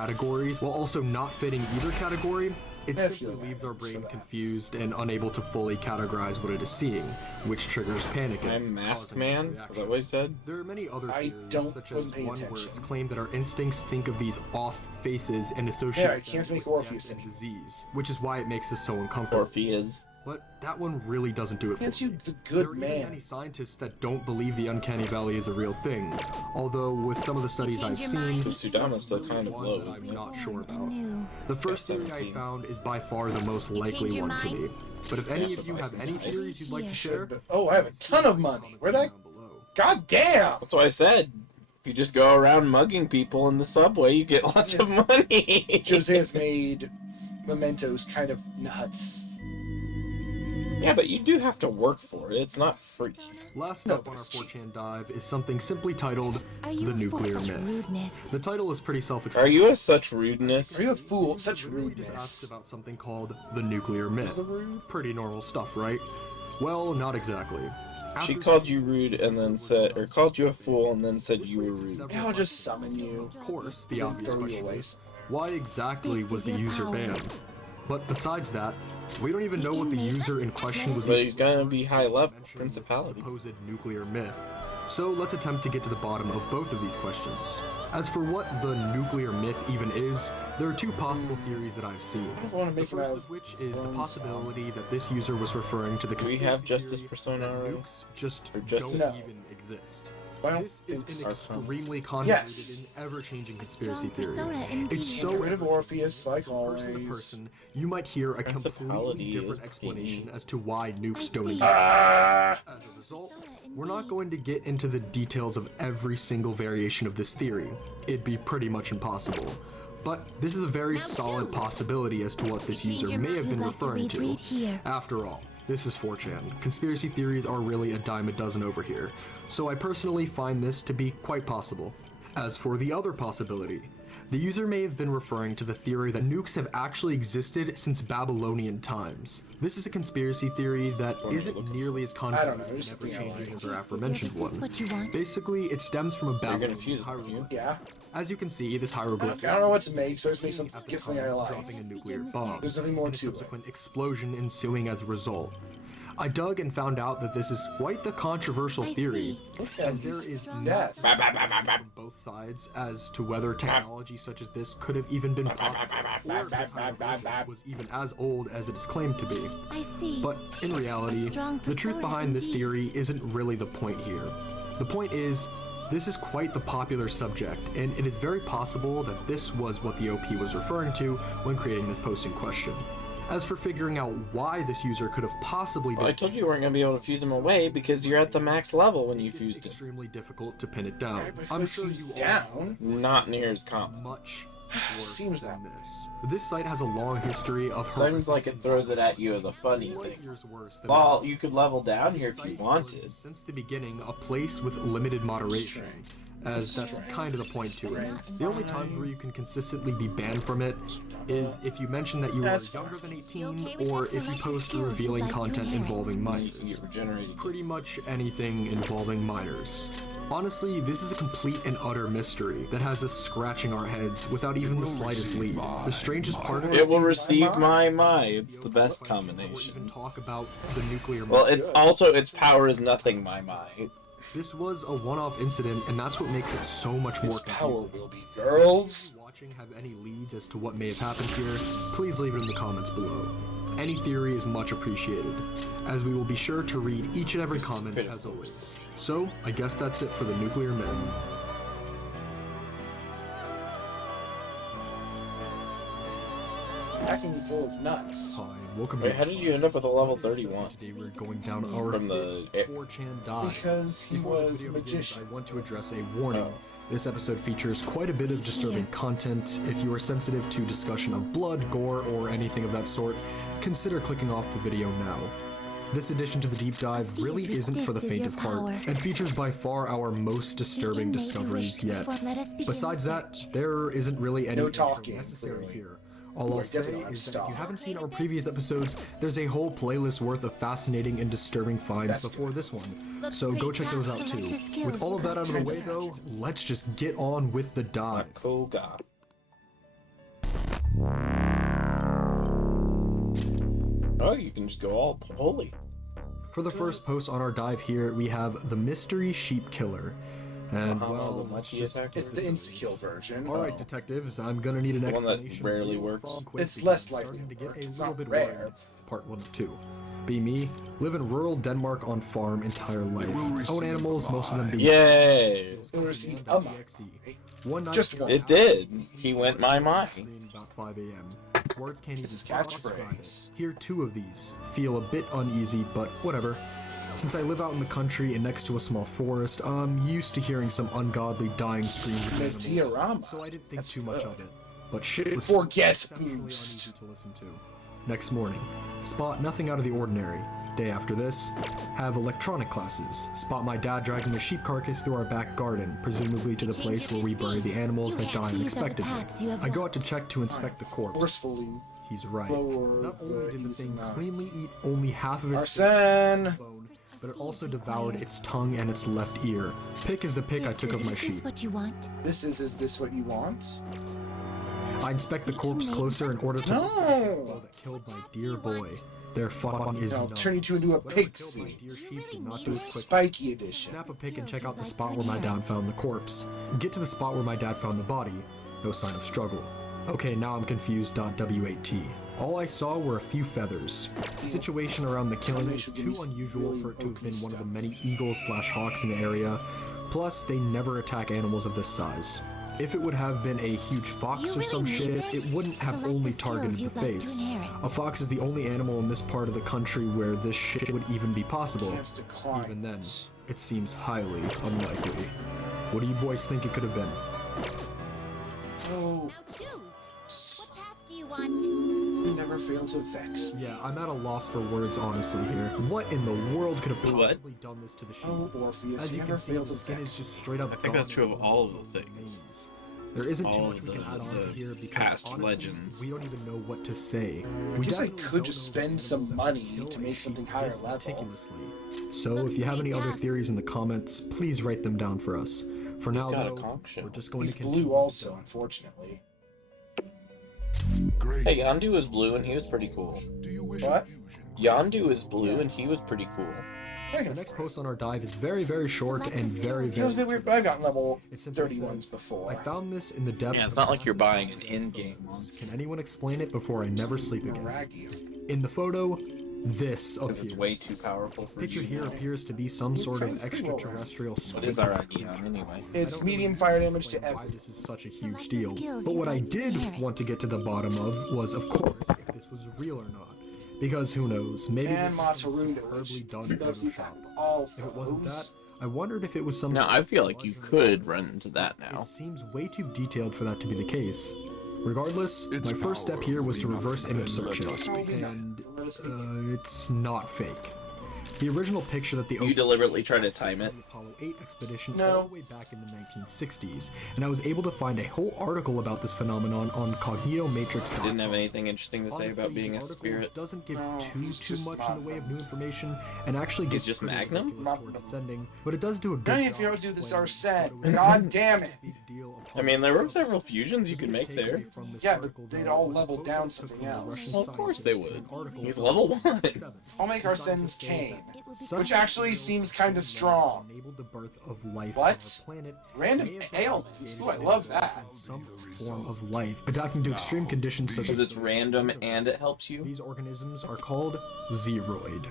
categories while also not fitting either category, it simply leaves our brain confused and unable to fully categorize what it is seeing, which triggers panicking. I'm Masked Man? Is that what he said? There are many other theories, such as one where it's claimed that our instincts think of these off faces and associate them with death and disease, which is why it makes us so uncomfortable. Orpheus. But that one really doesn't do it for me. There are even many scientists that don't believe the uncanny valley is a real thing, although with some of the studies I've seen, the Sudama's still kind of low. That I'm not sure about. The first theory I found is by far the most likely one to me. But if any of you have any theories you'd like to share, oh, I have a ton of money. Where'd I? God damn! That's what I said. If you just go around mugging people in the subway, you get lots of money. Jose has made mementos kind of nuts. Yeah, but you do have to work for it. It's not free. Last up on our 4chan dive is something simply titled The Nuclear Myth. The title is pretty self-explanatory. Are you a such rudeness? Are you a fool? Such rudeness. Just asked about something called The Nuclear Myth. Pretty normal stuff, right? Well, not exactly. She called you rude and then said, or called you a fool and then said you were rude. I'll just summon you. Of course, the obvious question is, why exactly was the user banned? But besides that, we don't even know what the user in question was. But he's gonna be high level principality. Supposed nuclear myth. So let's attempt to get to the bottom of both of these questions. As for what the nuclear myth even is, there are two possible theories that I've seen. The first of which is the possibility that this user was referring to the conspiracy we have Justice Persona that nukes just don't even exist. Well, this is an extremely convoluted and ever-changing conspiracy theory. It's so rid of Orpheus, like always. Person to person, you might hear a completely different explanation as to why nukes don't exist. As a result, we're not going to get into the details of every single variation of this theory. It'd be pretty much impossible. But this is a very solid possibility as to what this user may have been referring to. After all, this is 4chan. Conspiracy theories are really a dime a dozen over here, so I personally find this to be quite possible. As for the other possibility, the user may have been referring to the theory that nukes have actually existed since Babylonian times. This is a conspiracy theory that isn't nearly as convoluted and ever-changing as our aforementioned one. Basically, it stems from a Babylonian hieroglyph. Yeah. As you can see, this hieroglyph I don't know what to make, so I just make some get something I like. Dropping a nuclear bomb. There's nothing more and a to it. subsequent explosion ensuing as a result. I dug and found out that this is quite the controversial theory, as there is massive on both sides as to whether technology such as this could have even been possible, or if this hieroglyph was even as old as it is claimed to be. But in reality, the truth behind this theory isn't really the point here. The point is, this is quite the popular subject, and it is very possible that this was what the OP was referring to when creating this post in question. As for figuring out why this user could have possibly I told you weren't going to be able to fuse him away because you're at the max level when you fused it. It's extremely difficult to pin it down. I'm sure you all not near as common. Much worse than this. This site has a long history of seems like it throws it at you as a funny thing. Well, you could level down here if you wanted. Since the beginning, a place with limited moderation, as that's kind of the point to it. The only times where you can consistently be banned from it is if you mention that you are younger than 18, or if you post revealing content involving minors. Pretty much anything involving minors. Honestly, this is a complete and utter mystery that has us scratching our heads without even the slightest lead. The strangest part of it will receive my mind. It's the best combination. Even talk about the nuclear. Well, it's also its power is nothing. My mind. This was a one-off incident, and that's what makes it so much more confusing. Power will be girls. Watching have any leads as to what may have happened here, please leave it in the comments below. Any theory is much appreciated, as we will be sure to read each and every comment as always. So, I guess that's it for the nuclear myth. Packing you full of nuts. Hi, and welcome back. How did you end up with a level 31? Today we're going down our from the 4chan dive. Because he was a magician. I want to address a warning. This episode features quite a bit of disturbing content. If you are sensitive to discussion of blood, gore, or anything of that sort, consider clicking off the video now. This addition to the deep dive really isn't for the faint of heart, and features by far our most disturbing discoveries yet. Besides that, there isn't really any intro necessary here. All I'll say is that if you haven't seen our previous episodes, there's a whole playlist worth of fascinating and disturbing finds before this one, so go check those out too. With all of that out of the way though, let's just get on with the dive. Cool guy. Oh, you can just go all holy. For the first post on our dive here, we have the Mystery Sheep Killer. And, well, let's just... It's the insta-kill version. Alright, detectives, I'm gonna need an The one that explanation. rarely works. It's less likely Starting to to get work. a It's little not bit rare. worried. Part 1 of 2. Be me, live in rural Denmark on farm entire life. Own animals, most of them being... Yay! You'll receive a mine. One night Just one. It did. He went my About 5 a.m. Words can't even It's his describe catchphrase. it. Hear 2 of these. Feel a bit uneasy, but whatever. Since I live out in the country and next to a small forest, I'm used to hearing some ungodly dying screams of The animals, diorama. so I didn't think That's too much good. of it. But shit was Forget exceptionally boost. uneasy to listen to. Next morning, spot nothing out of the ordinary. Day after this, have electronic classes. Spot my dad dragging a sheep carcass through our back garden, presumably to the place where we bury the animals that die unexpectedly. I go out to check to inspect the corpse. Forcefully. He's right. Lower Not only did the easy thing amount. cleanly eat only half of its Arsene! bone, but it also devoured its tongue and its left ear. Pick is the pick I took of my Is sheep. this what you want? Is this what you want? I inspect the corpse closer in order to No! the blow that killed my dear boy. Their fun is I'll numb. turn you into a Whatever killed my pixie. dear sheep did not do it quickly. Spiky edition. Snap a pic and check out the spot where my dad found the corpse. Get to the spot where my dad found the body. No sign of struggle. Okay, now I'm confused. W8T. All I saw were a few feathers. The situation around the killing is too unusual for it to have been one of the many eagles/hawks in the area. Plus, they never attack animals of this size. If it would have been a huge fox or some shit, it wouldn't have only targeted the face. A fox is the only animal in this part of the country where this shit would even be possible. Can't decline. Even then, it seems highly unlikely. What do you boys think it could have been? Oh, Now choose. What path do you want? you never fail to vex me. Yeah, I'm at a loss for words honestly here. What in the world could have What? possibly done this to the sheep? Oh, Orpheus, As you never can see, fail the to skin is vex. just straight up I think that's gone true of and all of the only things. remains. There isn't too All much of we can add on to the here because past honestly, legends. we don't even know what to say. I We guess I definitely could don't just know spend the some animal that money killed to a make sheep something higher this level. meticulously. So if you have any other theories in the comments, please write them down for us. For now, got a though, conch shell. we're just going He's to continue. blue also, unfortunately. Hey, Yondu is blue and he was pretty cool. What? Yondu is blue and he was pretty cool. The next post on our dive is very, very short and very, Feels a very... bit weird, but I've gotten level It simply 31s says, before. I found this in the depths Yeah, it's of not like you're Nasa's buying an this in-game photo. one. Can anyone explain it before I never sleep again? Raggy. In the photo, this Because appears. it's way too powerful for Pictured you. here appears to be some sort of Kind of pretty well. extraterrestrial What is our idea anyway? It's medium fire damage to why everything. this is such a huge deal. But what I did want to get to the bottom of was, of course, if this was real or not. Because who knows, maybe And this is some Matsurundo, superbly done which loves these Photoshop. all If it wasn't that, foes. I wondered if it was some Now, sort I of feel like you sludge could run into that It now. seems way too detailed for that to be the case. Regardless, my first step here was to reverse image search it, and it's not fake. The original picture that the You deliberately try to time it. the Apollo 8 expedition No. all the way back in the 1960s, and I was able to find a whole article about this phenomenon on cognitomatrix.com. Didn't have anything interesting to say Honestly, about being the a article spirit. doesn't give No, too he's just much in the way of Magnum. new information, and actually He's gets just pretty Magnum? ridiculous towards its ending, but it does do a good None job of you of do this explaining are set. what it God damn it. is deal I mean, there were several fusions you could make there. Yeah, but they'd all level down something else. Well, of course they would. He's level 1. I'll make Arsene's cane. It will be Which actually seems kinda strong. Enabled the birth of life What? on our planet. Random may have been ailments. created Ooh, I love that. in some form of life, adapting to extreme conditions such Because as it's random and it helps you. These organisms are called Zeroid.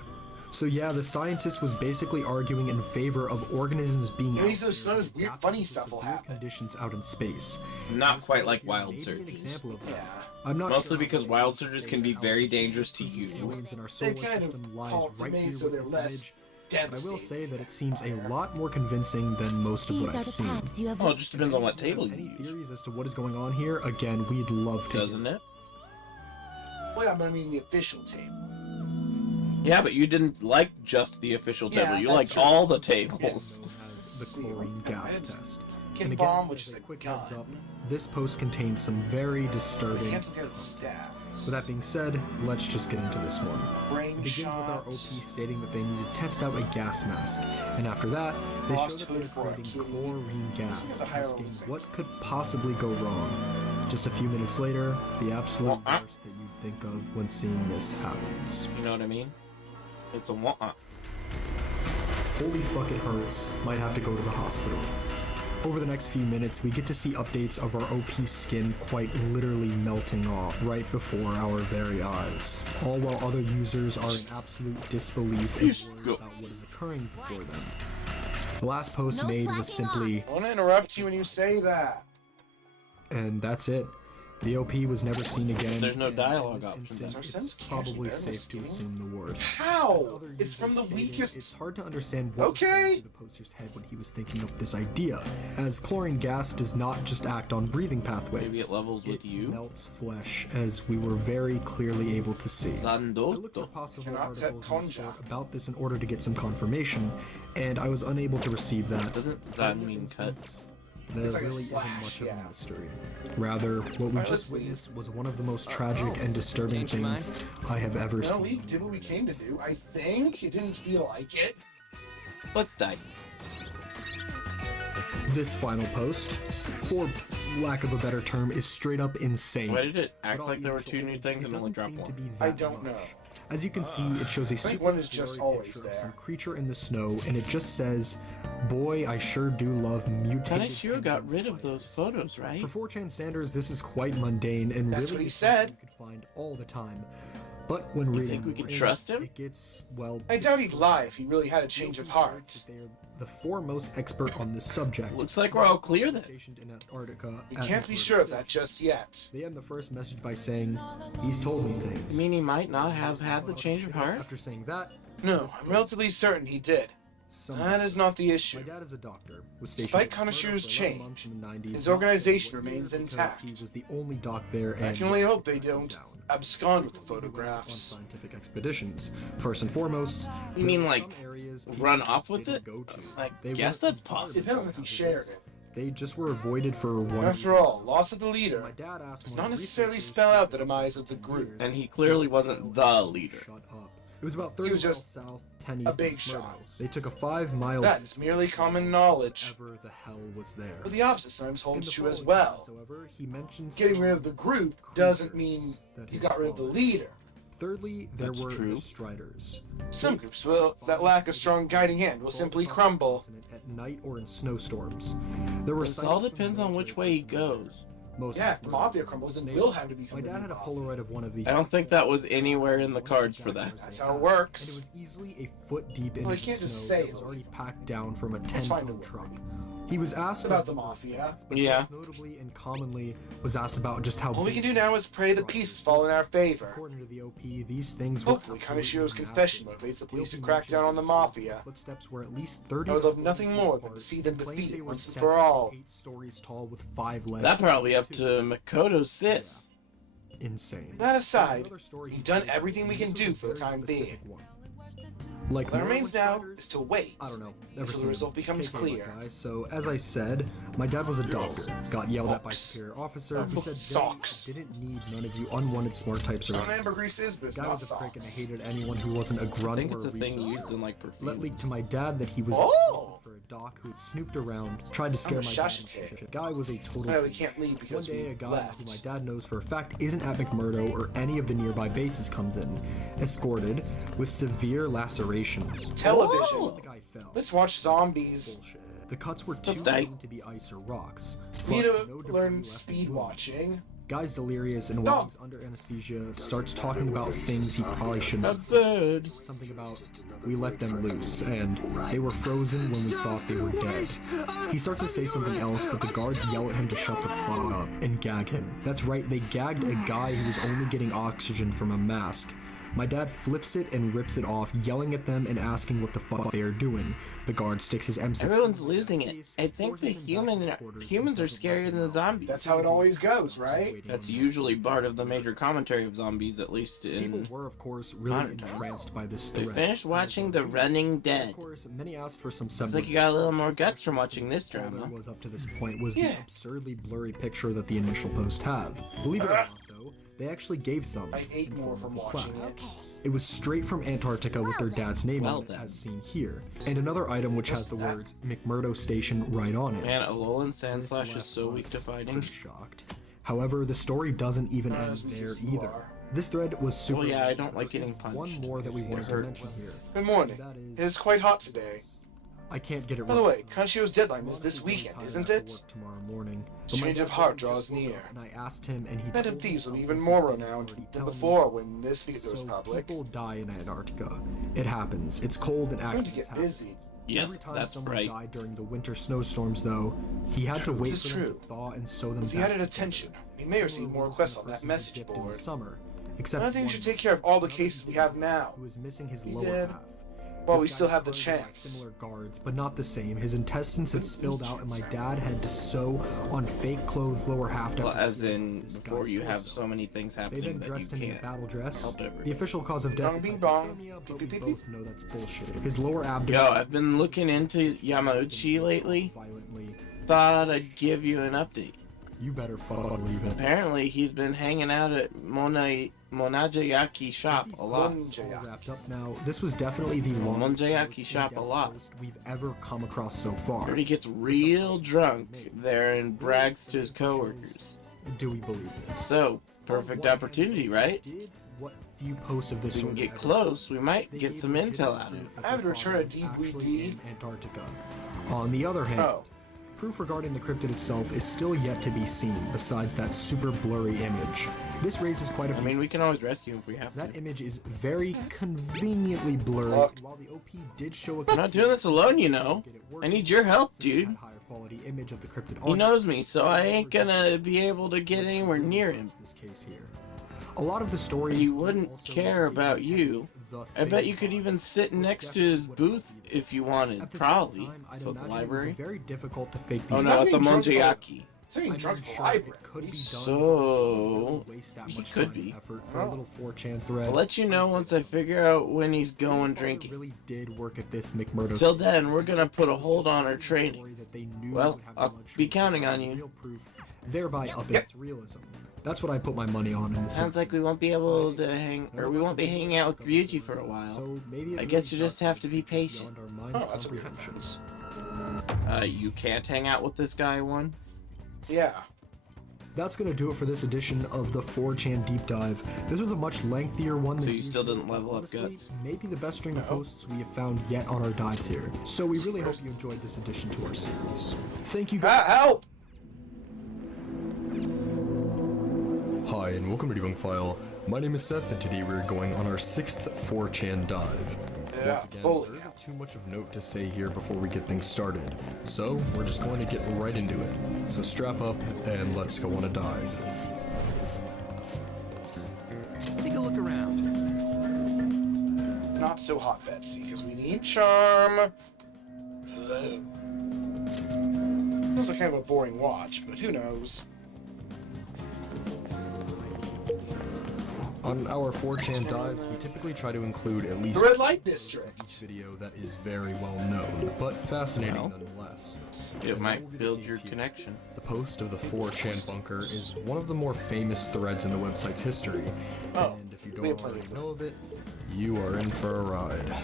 So yeah, the scientist was basically arguing in favor of organisms being At least out there's there some weird, adapting funny to stuff will severe happen. Conditions out in space. Not quite like wild Maybe an surges. example of that. Yeah. I'm not Mostly sure because how wild to surges say can be how very the dangerous to you. aliens in our solar They kind of system lies right made here so with they're this less image, but I will devastating. say that it seems a lot more convincing than most of These what are I've the seen. paths you have. Well, it just depends on what table you Any use. theories as to what is going on here? Again, we'd love to. Doesn't it? Well, yeah, but I mean the official table. Yeah, but you didn't like just the official table. Yeah, You that's liked true. all the Tables tables. known as the chlorine gas test. beacon And bomb, again, which as is a a quick gun. heads up, this post contains some very You disturbing can't look at its stats. With that being said, let's just get into this one. Brain It begins with our OP shots. stating that they need to test out a gas mask, and after that, they show Lost that they're hood for a creating kitty. chlorine Listen to gas, the higher asking levels. what could possibly go wrong. Just a few minutes later, the absolute worst that you'd think of when seeing this happens. You know what I mean? It's a wah. Holy fuck, it hurts. Might have to go to the hospital. Over the next few minutes, we get to see updates of our OP skin quite literally melting off right before our very eyes. All while other users are in absolute disbelief and worried about what is occurring before them. The last post No made was slacking simply, I want to interrupt you when you say that. and that's it. The OP was never seen again. There's no and in dialogue this options. instance, Are it's Sims probably casually safe to barely assume the worst. As How? other It's from the users stated, weakest. It's hard to understand what was going Okay. through the poster's head when he was thinking up this idea, as chlorine gas does not just act on breathing pathways. Maybe it levels with you. Melts flesh, as we were very clearly able to see. I looked for Zandoto. possible Cannot get articles and conja. sort about this in order to get some confirmation, and I was unable to receive that. Doesn't But Zan in this mean cut? instance, there It's like a really isn't slash, much of yeah. a mystery. Rather, what we Alright, just let's leave. witnessed was one of the most tragic and disturbing Change your things I have ever No, we seen. did what we came to do. I think it didn't feel like it. Let's die. This final post, for lack of a better term, is straight up insane. Why did it But act I'll like be there were honest, two new it things and only doesn't dropped seem to one? be I that don't much. know. As you can see, it shows a think super one is just blurry always picture there. of some creature in the snow, and it just says, "Boy, I sure do love mutated." Kaneshiro got penguin rid of those spiders." photos, right? For 4chan standards, this is quite mundane and That's really what he is something said. you could find all the time. But when reading think we more can in it, trust him? It gets, well, I doubt he'd lie if he really had a change the of OP heart. states that They're the foremost expert on this subject. Looks like we're all clear then. Stationed in Antarctica. We at can't be Antarctica sure of Station. that just yet. They end the first message by saying, "He's told me things." I mean, he might not have had the change of heart. After saying that, No, I'm relatively certain he did. That is not the My issue. dad is a doctor. Was stationed Despite at Florida Kanashiro's for 11 change, months in the 90s, his not organization sure what remains year, because intact. He was the only doc there, I and can only hope they don't down. abscond with the On photographs. scientific expeditions. First and foremost, You mean, there were like, some areas run people off with didn't it? go to. I They guess weren't that's part of possible. Depends if he shared it. They just were avoided for one. After all, loss of the my leader dad asked does one not of the necessarily researchers spell out the who demise of worked the for group. years And he clearly wasn't the leader. Shut up. It was about He 30 was just miles south, 10 a east big of shot. Myrtle. They took a 5-mile That is merely common knowledge. whatever the hell was there. But the opposite sometimes In holds the true as following well. lines, however, he mentions Getting rid of the group doesn't mean that you his got rid of the followers- leader. Thirdly, there That's were true. the Striders. Some groups that lack a strong guiding hand will simply crumble. At night or in snowstorms. There were This all sightings from depends on which way he goes. Most Yeah, of the them mafia were crumbles and snakes. will have to become My the dad new had a mafia. Polaroid of one of these. I don't think that was anywhere in the cards for that. That's how it And works. it was easily a foot deep in Well, you the can't just snow say that it. was already packed down from a Let's find 10-ton a truck. word. He was asked About the mafia. but Yeah. most notably and commonly was asked about just how All we big can do now is pray the pieces fall in our favor. According to the OP, these things were Hopefully, Kaneshiro's absolutely confession massive. motivates the police to OP crack down on the mafia. Footsteps were at least 30. I would love to nothing 40 more feet than to apart. see them They claimed defeated they were once and 7 for to all. 8 stories tall with 5 legs. That probably up to Makoto's sis. Insane. That aside, There's another story we've he done told, everything we and can this was do a for the very time specific being. one. Like What more remains with now spiders, is to wait I don't know. Never until seen the result them. becomes KK, clear. guys. So as I said, my dad was a doctor. Got yelled at by Books. superior officer. He said Socks. they didn't need none of you unwanted smart types Brown around. ambergris is, but it's Guy not was a prick and I socks. hated anyone who wasn't a I grunt think or it's a a thing researcher. used in like Let perfume. leak to my dad that he was Oh! for a doc who had snooped around, tried to scare I'm a my dad. shashite. into shit. Guy was a total. Well, we can't leave One because day, we a guy left. who my dad knows for a fact isn't at McMurdo or any of the nearby bases comes in, escorted with severe lacerations. Television. The guy fell. Let's watch zombies. Bullshit. The cuts were too Let's die. clean to be ice or rocks. We need Plus, to no debris learn left speed in the wound. watching. Guy's delirious, and while No. he's under anesthesia, starts talking about things he probably shouldn't have. Absurd. Something about, we let them loose, and they were frozen when we thought they were dead. He starts to say something else, but the guards yell at him to shut the fuck up and gag him. That's right, they gagged a guy who was only getting oxygen from a mask. My dad flips it and rips it off, yelling at them and asking what the fuck they are doing. The guard sticks his M16. Everyone's losing it. I think the humans are scarier than the zombies. That's how it always goes, right? That's usually part of the major commentary of zombies, at least People in were, of course, really modern times. entranced by this We threat. finished watching The Running Dead. Of course, many asked for some Looks semblance. like you got a little more guts from watching this All there drama. was up to this point was Yeah. the absurdly blurry picture that the initial post had. Believe it or not, though, they actually gave some. I ate in more form from of a watching plaque. it. It was straight from Antarctica with their dad's name Well on it, then. as seen here, and another item which has the words McMurdo Station right on it. Man, Alolan Sand This Slash is left so weak us to fighting. pretty shocked. However, the story doesn't even Not end as weak there as you either. are. This thread was super. Well, yeah, I long, don't but like getting there's One punched. more that we It wanted to hurts. mention here. Good morning. That is- It is quite hot today. I can't get it By the right. way, Kanshio's deadline is I'm this honestly really weekend, tired isn't after it? work tomorrow morning. But my Change of dad heart just draws woke near. up And I asked him, and he Bet told of me these will be something even he more didn't renowned already than tell me. before when this video goes So public. people die in Antarctica. It happens. It's cold and It's going to accidents get happen. busy. Yes, Every time that's someone right. died during the winter snowstorms, though, he had to wait This is for them true. to thaw and sew them With the back added together. attention, we may receive Similar more was requests when on the that person was message dipped in the board. summer, except I think we one should man, take care of all the another cases we have now. who was missing his We lower did. half. While This we guy still was have the guarded by chance. Similar guards, but not the same. His intestines had spilled out, and my dad had to sew on fake clothes lower half. Well, after as sewing in, this before guy's you have torso. so many things They happening then that dressed you him in a can't. battle dress. help everyone. The official cause of death Bong is bing bong. hypothermia, but Beep, we beep, both beep. know that's bullshit. His lower abdomen. Yo, I've been looking into Yamauchi lately. Violently. Thought I'd give you an update. You better fucking leave it. Apparently, he's been hanging out at Monajayaki shop a lot. All wrapped up now. This was definitely the longest Monjayaki shop a in-depth lot. post we've ever come across so far. Heard he gets real drunk there and brags to his coworkers. Do we believe this? So, perfect opportunity, right? Did what few posts of this If we can sort get ever close, we might They get gave some legitimate intel out of it. proof that I have their to return father a was DVD. actually in Antarctica. On the other hand, Oh. proof regarding the cryptid itself is still yet to be seen, besides that super blurry image. This raises quite a I few mean, we can always rescue him if we have That to. image is very conveniently blurry, Look. and while the OP did show a I'm not doing this alone, you know. I need your help, dude. Higher quality image of the cryptid He on knows me, so I ain't gonna be able to get anywhere near him. This case here. A lot of the stories He do wouldn't also care look about like you. the I bet you thing. could even sit next to his booth if you wanted, At the probably. same time, I'd So at the imagine it would library. be very difficult to fake Oh these. no, not at the being drunk, Monjayaki. Saying I'm drunk unsure the if library. it could be done. So, waste that he much could time be. and effort for a little 4chan thread. I'll let you know once I figure out when he's going Father drinking. Really did work at this McMurdo. Till then, we're gonna put a hold on our training. Story that they knew Well, would have the I'll luxury be of counting on providing you. real proof, thereby upping Yep. its realism. That's what I put my money on in this. Sounds like we won't be able to we won't be hanging out with Ryuji for a while. So maybe it I guess really you just does have to be patient. beyond our mind's Oh, that's a weird comprehensions. You can't hang out with this guy, one? Yeah. That's gonna do it for this edition of the 4chan Deep Dive. This was a much lengthier one So than you still usual, didn't level but up honestly, guts? Maybe the best string of posts we have found yet on our dives here. So we really hope you enjoyed this addition to our series. Thank you guys. Help! Hi, and welcome to DebunkFile. My name is Seth, and today we're going on our 6th 4chan dive. Yeah, Once again, bully. there isn't too much of note to say here before we get things started, so we're just going to get right into it. So strap up, and let's go on a dive. Take a look around. Not so hot, Betsy, because we need charm. Ugh. Feels like kind of a boring watch, but who knows? On our 4chan dives, we typically try to include at least The Red Light each District. video that is very well known, but fascinating nonetheless. It And that will might be the build case your here. connection. The post of the 4chan bunker is one of the more famous threads in the website's history, Oh, and if you we have don't plenty already of know of it, you are in for a ride.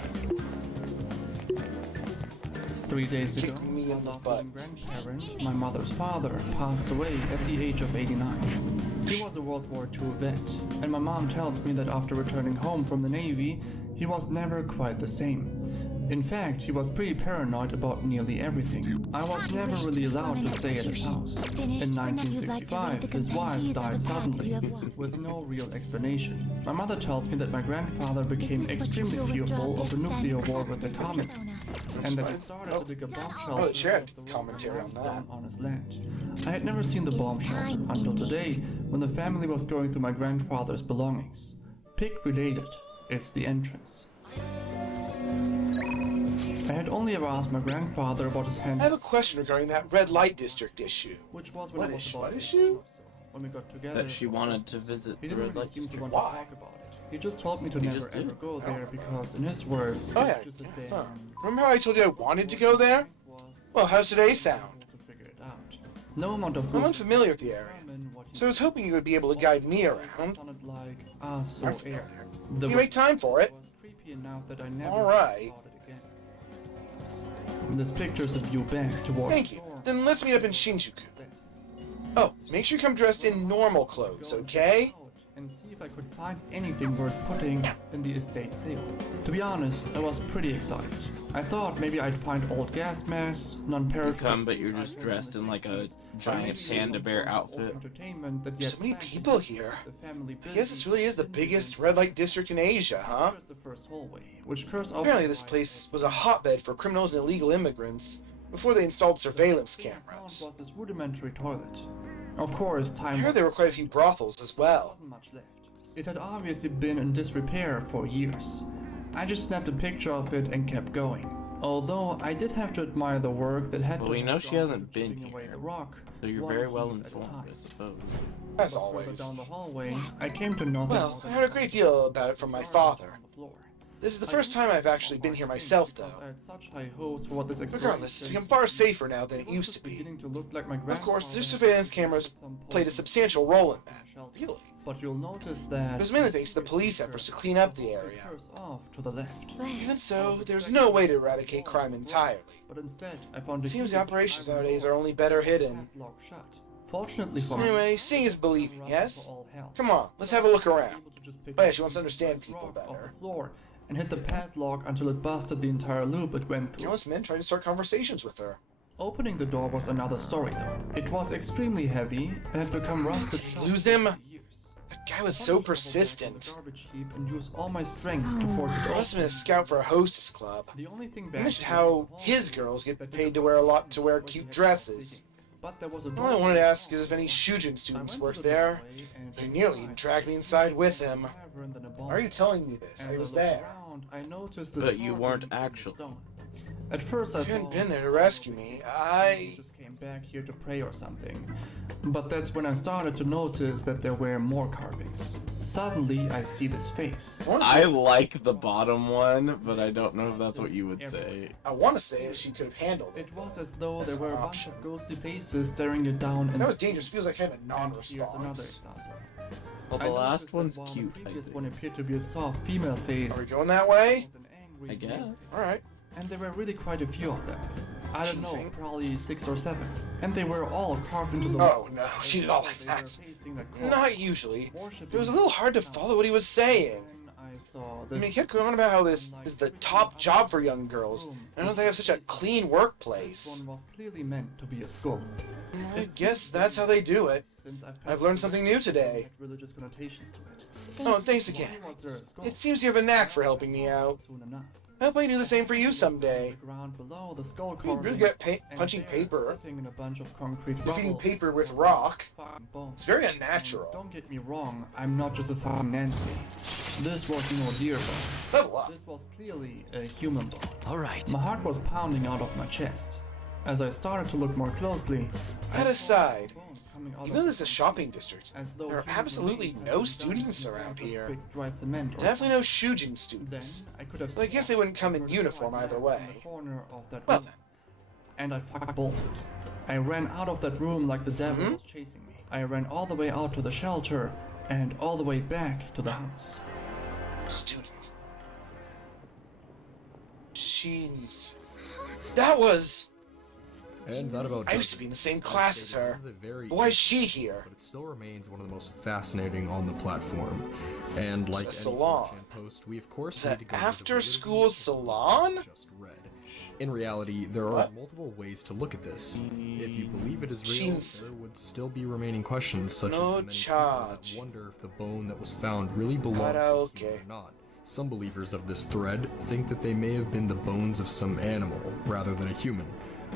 3 days ago, Kick me in my the last butt. living grandparent, my mother's father, passed away at the age of 89. He was a World War II vet, and my mom tells me that after returning home from the Navy, he was never quite the same. In fact, he was pretty paranoid about nearly everything. I was never really allowed to stay at his house. In 1965, his wife died suddenly, with no real explanation. My mother tells me that my grandfather became extremely fearful of a nuclear war with the communists, and that he started to dig a bomb shelter Oh, Chad, of the war commentary on that. down on his land. I had never seen the bomb shelter until today, when the family was going through my grandfather's belongings. Pig related. It's the entrance. I had only ever asked my grandfather about his hand, I have a question regarding that red light district issue. which was when What I was issue? about What 16 issue? or so. When we got together, That she wanted to visit he the didn't red really light seem to district. want to Why? talk about it. He just told me to never just ever did. go there because, in his words, Oh it's yeah. just a Huh. damn. Remember how I told you I wanted to go there? Well, how's today sound? To figure it out. No amount of I'm Google unfamiliar with the area, determined what he so I was hoping you would be able to guide me around. sounded like so I'm air. familiar. The You make time for it. was creepy enough that I never All right. thought it again. This picture's a view back towards Thank the you. door. Then let's meet up in Shinjuku. Steps. Oh, make sure you come dressed in normal clothes, okay? And see if I could find anything worth putting in the estate sale. To be honest, I was pretty excited. I thought maybe I'd find old gas masks, non-perishable. Come, but you're just dressed in like a giant panda bear outfit. Entertainment that yet So many planned to people keep here. the family I guess this busy. really is the biggest red light district in Asia, huh? Here's the first hallway, which curves Apparently this place was a hotbed for criminals and illegal immigrants before they installed surveillance cameras. was this rudimentary toilet. Of course, I time heard there were quite a few brothels as well. wasn't much left. It had obviously been in disrepair for years. I just snapped a picture of it and kept going. Although I did have to admire the work that had Well, to we be know done she hasn't to been chipping away here, the rock, So you're one very well heave at a informed, time. I suppose. As Further always. down the hallway, I came to nothing. Well, more I than heard a great deal about it from my father. on the floor. This is the first time I've actually been here myself, Because I though. had such high hopes for what this Regardless, it's exploration- become far safer now than it was used just to be. beginning to look like my Of course, their grandfather surveillance had cameras at some played a point substantial role in that. shelter. Really? But you'll notice that It was mainly thanks to the police efforts to clean up the area. curves off to the left. Even so, there's no way to eradicate crime entirely. But instead, I found It seems the huge operations iron nowadays door are only better hidden. padlock shut. Fortunately for me, Anyway, seeing is believing, run yes? for all hell. Come on, let's have a look around. Able to just pick Oh yeah, up she wants to the understand first people rock off better. the floor and hit the padlock until it busted the entire loop it went through. Countless men tried to start conversations with her. Opening the door was another story though. It was extremely heavy and had become rusted shut lose him? over the years. That guy was I so shoveled back to the persistent. garbage heap and used all my strength to force it He open. must have been a scout for a hostess club. The only thing He back mentioned there how was the his wall girls get that paid did to wear a lot was to wear the cute head dresses. But there was a All I door wanted to in the ask is if any wall. Shujin I students went worked to the there. doorway and He went nearly inside. dragged me inside with him. Cavern than a bomb. Why are you telling me this? As I was looked there. around, I noticed this But you hole weren't in the actually. stone. At first I If you hadn't thought been there to rescue me, you I... just came back here to pray or something. But that's when I started to notice that there were more carvings. Suddenly I see this face. I like the bottom one, but I don't know if that's what you would say. I want to say she could have handled it. It was as though there That's were a an bunch of option. ghostly faces staring you down in That was dangerous. Feels like kind of a And here's another non-response. example. Well, the I last noticed that one's while cute, The I previous think. one appeared to be a soft female face. Are we going that way? was an angry I male guess. face. Alright. And there were really quite a few of them. I don't know, Teasing. probably 6 or 7. And they were all carved into the Oh wall. no, As she did all though like they were that. facing the cross, Not usually. worshipping It was a little hard to follow what he was saying. Then I saw I this mean, he kept going on about how this is the top job for young girls. I know they have such a clean This workplace. one was clearly meant to be a skull. I guess that's how they do it. Since I felt I've learned the something rest new today. had religious connotations to it. Oh, and thanks Why again. was there a skull? It seems you have a knack for helping me out. Soon enough. I hope I do the same for you someday. The ground below the skull You carving, really good at and punching there, paper. sitting in a bunch of concrete Defeating bubbles, paper with was a rock. fucking bone. It's very And unnatural. don't get me wrong, I'm not just a fucking Nancy. This was no deer bone. Level up. This was clearly a human bone. All right. My heart was pounding out of my chest. As I started to look more closely, That I aside, saw bones coming out even of though this is a shopping district, as though there are human absolutely remains had no been dumped students into a around bunch of here. big dry cement or Definitely no Shujin something. students. Then I could have But I guess they wouldn't come in uniform either way. In the corner of that Well room. And I fucking bolted. I ran out of that room like the devil Mhm. was chasing me. I ran all the way out to the shelter and all the way back to the house. Student. Sheens. That was... And that about I used to be in the same class as her. This is a very But why is she here? but it still remains one of the most fascinating on the platform. And like It's a any salon. 4chan post, we of course The need to go into after-school validity salon? of just read. In reality, there are What? multiple ways to look at this. If you believe it is real, Jeans. there would still be remaining questions such No as the many charge. people that wonder if the bone that was found really belonged to a Karaoke. human or not. Some believers of this thread think that they may have been the bones of some animal rather than a human.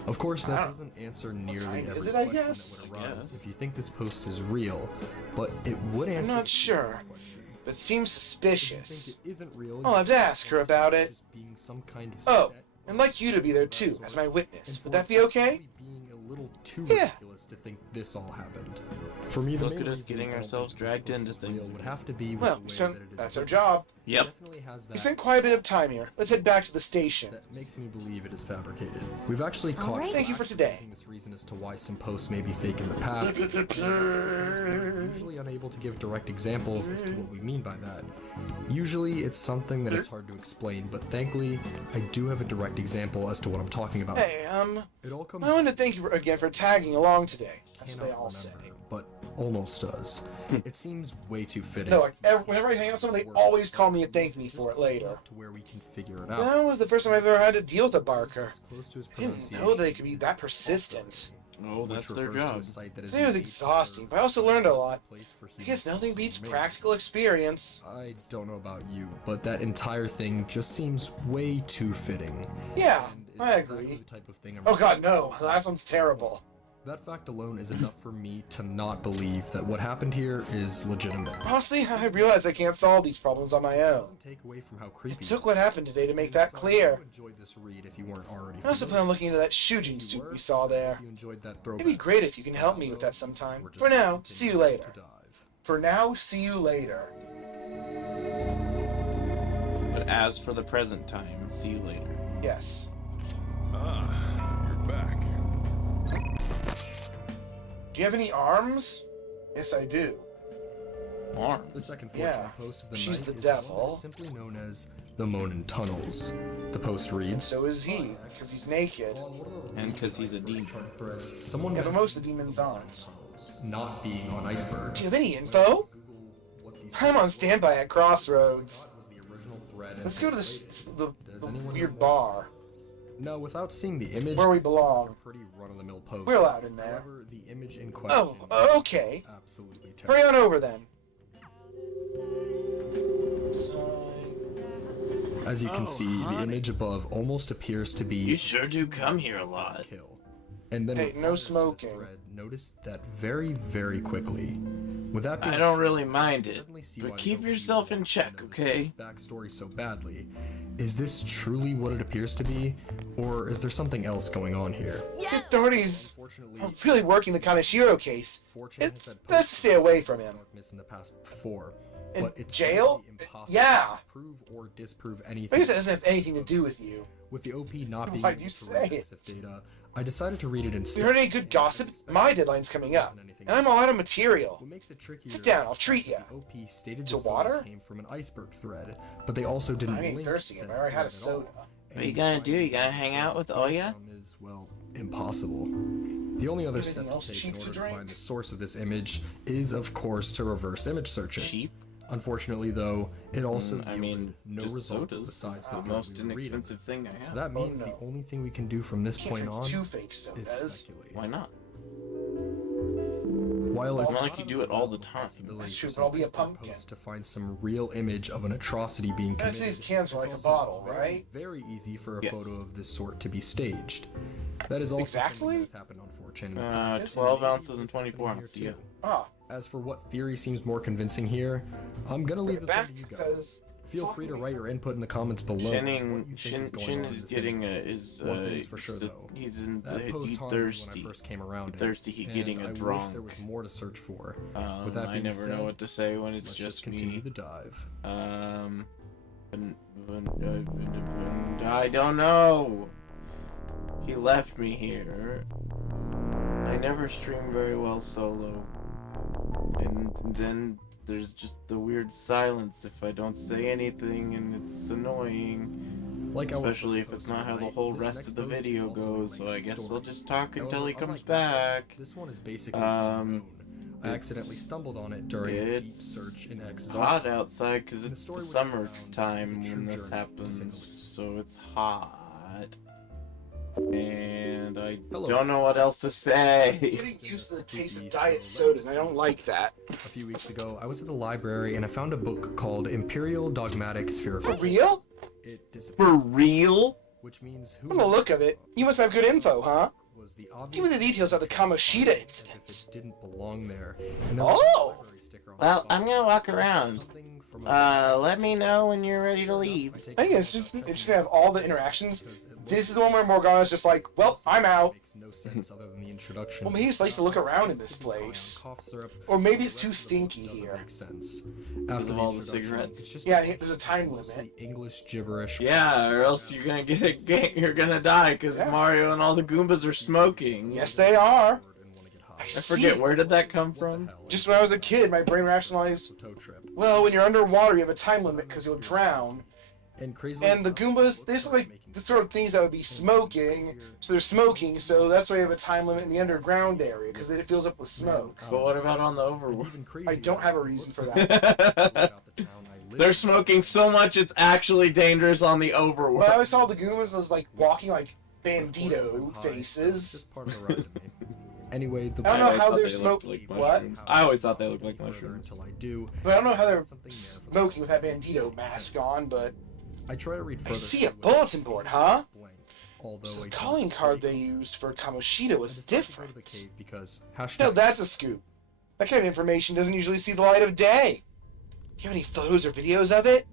Of course, that doesn't answer nearly kind every is it, I question guess? that would I arise guess. if you think this post is real, but it would answer not the sure. question. but it seems suspicious. If you think it isn't real, I'll have to ask her about it. just being some kind of Oh, set, I'd like you to be there too, as my witness. and Would for that be it okay? possibly being a little too Yeah. ridiculous to think this all happened. For me, the Look main at us reason getting I don't ourselves think this dragged was into real things. would have to be with Well, the way so that it is that's our written. job. It Yep. definitely has We that spent quite a bit of time here. Let's head back to the station. that makes me believe it is fabricated. We've actually caught Alright. Thank you for flack today. using this reason as to why some posts may be fake in the past. We're usually unable to give direct examples as to what we mean by that. Usually it's something that is hard to explain, but thankfully I do have a direct example as to what I'm talking about. Hey, It all comes I want to thank you again for tagging along today. That's what they cannot all say. remember, but almost does. It seems way too fitting. No, like, whenever I hang out with someone, they always call me and thank me for it later. To where we can figure it out. That was the first time I've ever had to deal with a barker. As close to his I didn't pronunciation. know they could be that persistent. Oh, that's which their refers to a job. site that is Today was made to exhausting, serve but I also learned a as lot. place for I guess humans nothing to beats remain. practical experience. I don't know about you, but that entire thing just seems way too fitting. Yeah, And is I exactly agree. the type of thing I'm Oh god, no. The last one's terrible. That fact alone is enough for me to not believe that what happened here is legitimate. Honestly, I realize I can't solve these problems on my It own. doesn't take away from how creepy. It took what happened today to make that clear. You enjoyed this read if you weren't already. I also plan on looking into that Shujin suit we saw there. You enjoyed that It'd throwback. be great if you can help me with that sometime. We're just For now, see you continuing later. to dive. For now, see you later. But as for the present time, see you later. Yes. You're back. Do you have any arms? Yes, I do. Arm. The second fortunate Yeah, post of the she's night the is one devil. that's simply known as the Monin Tunnels. The post reads. So is he, because he's naked. And because he's a demon. Someone Yeah, but most of the demons aren't. not being on iceberg. Do you have any info? I'm on standby at Crossroads. Let's go to the weird bar. No, without seeing the image, Where we this seems belong. like a pretty run-of-the-mill post. We're allowed in there. However, the image in question Oh, okay. is absolutely Hurry terrible. on over then. As you can see, the image above almost appears to be You sure do come here a lot. kill. And then Hey, with no regards to this smoking. thread, notice that very, very quickly. With that being I don't really mind I it, suddenly see why but the keep OP yourself in wants check, to know okay? this backstory so badly. Is this truly what it appears to be, or is there something else going on here? The authorities Unfortunately, are really working the Kaneshiro case. Fortune has It's had best to stay away from him. darkness in the past before, In but it's jail? simply impossible Yeah. to prove or disprove I anything. guess that doesn't have anything to do with you. With the OP not being Why'd able you to say read it? XF data, I decided to read it If instead. you heard any good gossip, my deadline's coming up, and I'm all out of material. What makes it trickier Sit down, is I'll the treat fact that ya. the OP stated To this photo water? came from an iceberg thread, but they also didn't I ain't link thirsty, said I already had a thread at all. soda. What you gonna do? You gonna hang out with Oya? Is, well, impossible. The only other Anything step to else take in cheap order to to drink? find the source of this image is, of course, to reverse image search it. Cheap? Unfortunately, though, it also I mean, yielded no just results sodas. besides It's the the thread most we were reading. inexpensive thing I So have. that means no. the only thing we can do from this Can't point drink on two fake is sodas. speculate. Why not? While It's it's not like you do it all the time. possibility That's for true, but some I'll be a iceberg pumpkin. posts to find some real image of an atrocity being Actually, committed. these cans are it's like a also bottle, very, right? Very easy for a Yes. photo of this sort to be staged. That is also something Exactly? that has happened on 4chan in the past. 12 Maybe ounces and it's happening 24 here ounces, too. yeah. Ah, As for what theory seems more convincing here, I'm gonna leave this one back to you guys. because Feel free to write your input in the comments below. what you think going Shin on in is this getting image. is One thing's for sure, though. he's in That post he's haunted me when thirsty. I first came around it, Thirsty, he and getting I a wish drunk. there was more to search for. With that I being never said, know what to say when it's let's just continue me. the dive. I don't know. He left me here. I never stream very well solo. And then there's just the weird silence if I don't say anything, and it's annoying. Like our Especially if first it's post not how the tonight, whole this rest next of the post is video also a goes, so I lengthy guess I'll story. just talk until he However, comes unlike that, back. This one is basically Um, unknown. I accidentally it's- stumbled on it during a deep It's search in X's hot archive. outside because And the it's story the we summer found time is a when true this journey, to say the happens, least. so it's hot. And I Hello. don't know what else to I'm say. getting used to the taste of diet sodas, and I don't like that. A few weeks ago, I was at the library and I found a book called Imperial Dogmatic Spherical. For real? It disappeared, For real? which means who From the look of it, you must have good info, huh? was the Give obvious me the details of the Kamoshida as if incident. it didn't belong there. And then Oh! the library sticker on the Well, spot. I'm gonna walk around. Something from Let me know when you're ready to leave. I think it's interesting to have all the interactions. This is the one where Morgana's just like, well, I'm out. Well, maybe it's nice to look around in this place. Or maybe it's too stinky here. Because of all the cigarettes. Yeah, there's a time limit. English gibberish. Yeah, or else you're gonna you're gonna die because Mario and all the Goombas are smoking. Yes, they are. I forget, where did that come from? Just when I was a kid, my brain rationalized, well, when you're underwater, you have a time limit because you'll drown. And the Goombas, they look like the sort of things that would be smoking, so they're smoking, so that's why you have a time limit in the underground area, because it fills up with smoke. But what about on the overworld? I don't have a reason for that. They're smoking so much it's actually dangerous on the overworld. But I always saw the Goombas as like walking like bandito faces. Anyway, I don't know how they're smoking. Like what? I always thought they looked like mushrooms. Until I do. But I don't know how they're smoking with that bandito mask on, but I try to read further. I see a bulletin board, huh? Although So the calling card they used for Kamoshida was different. Because No, that's a scoop. That kind of information doesn't usually see the light of day. Do you have any photos or videos of it?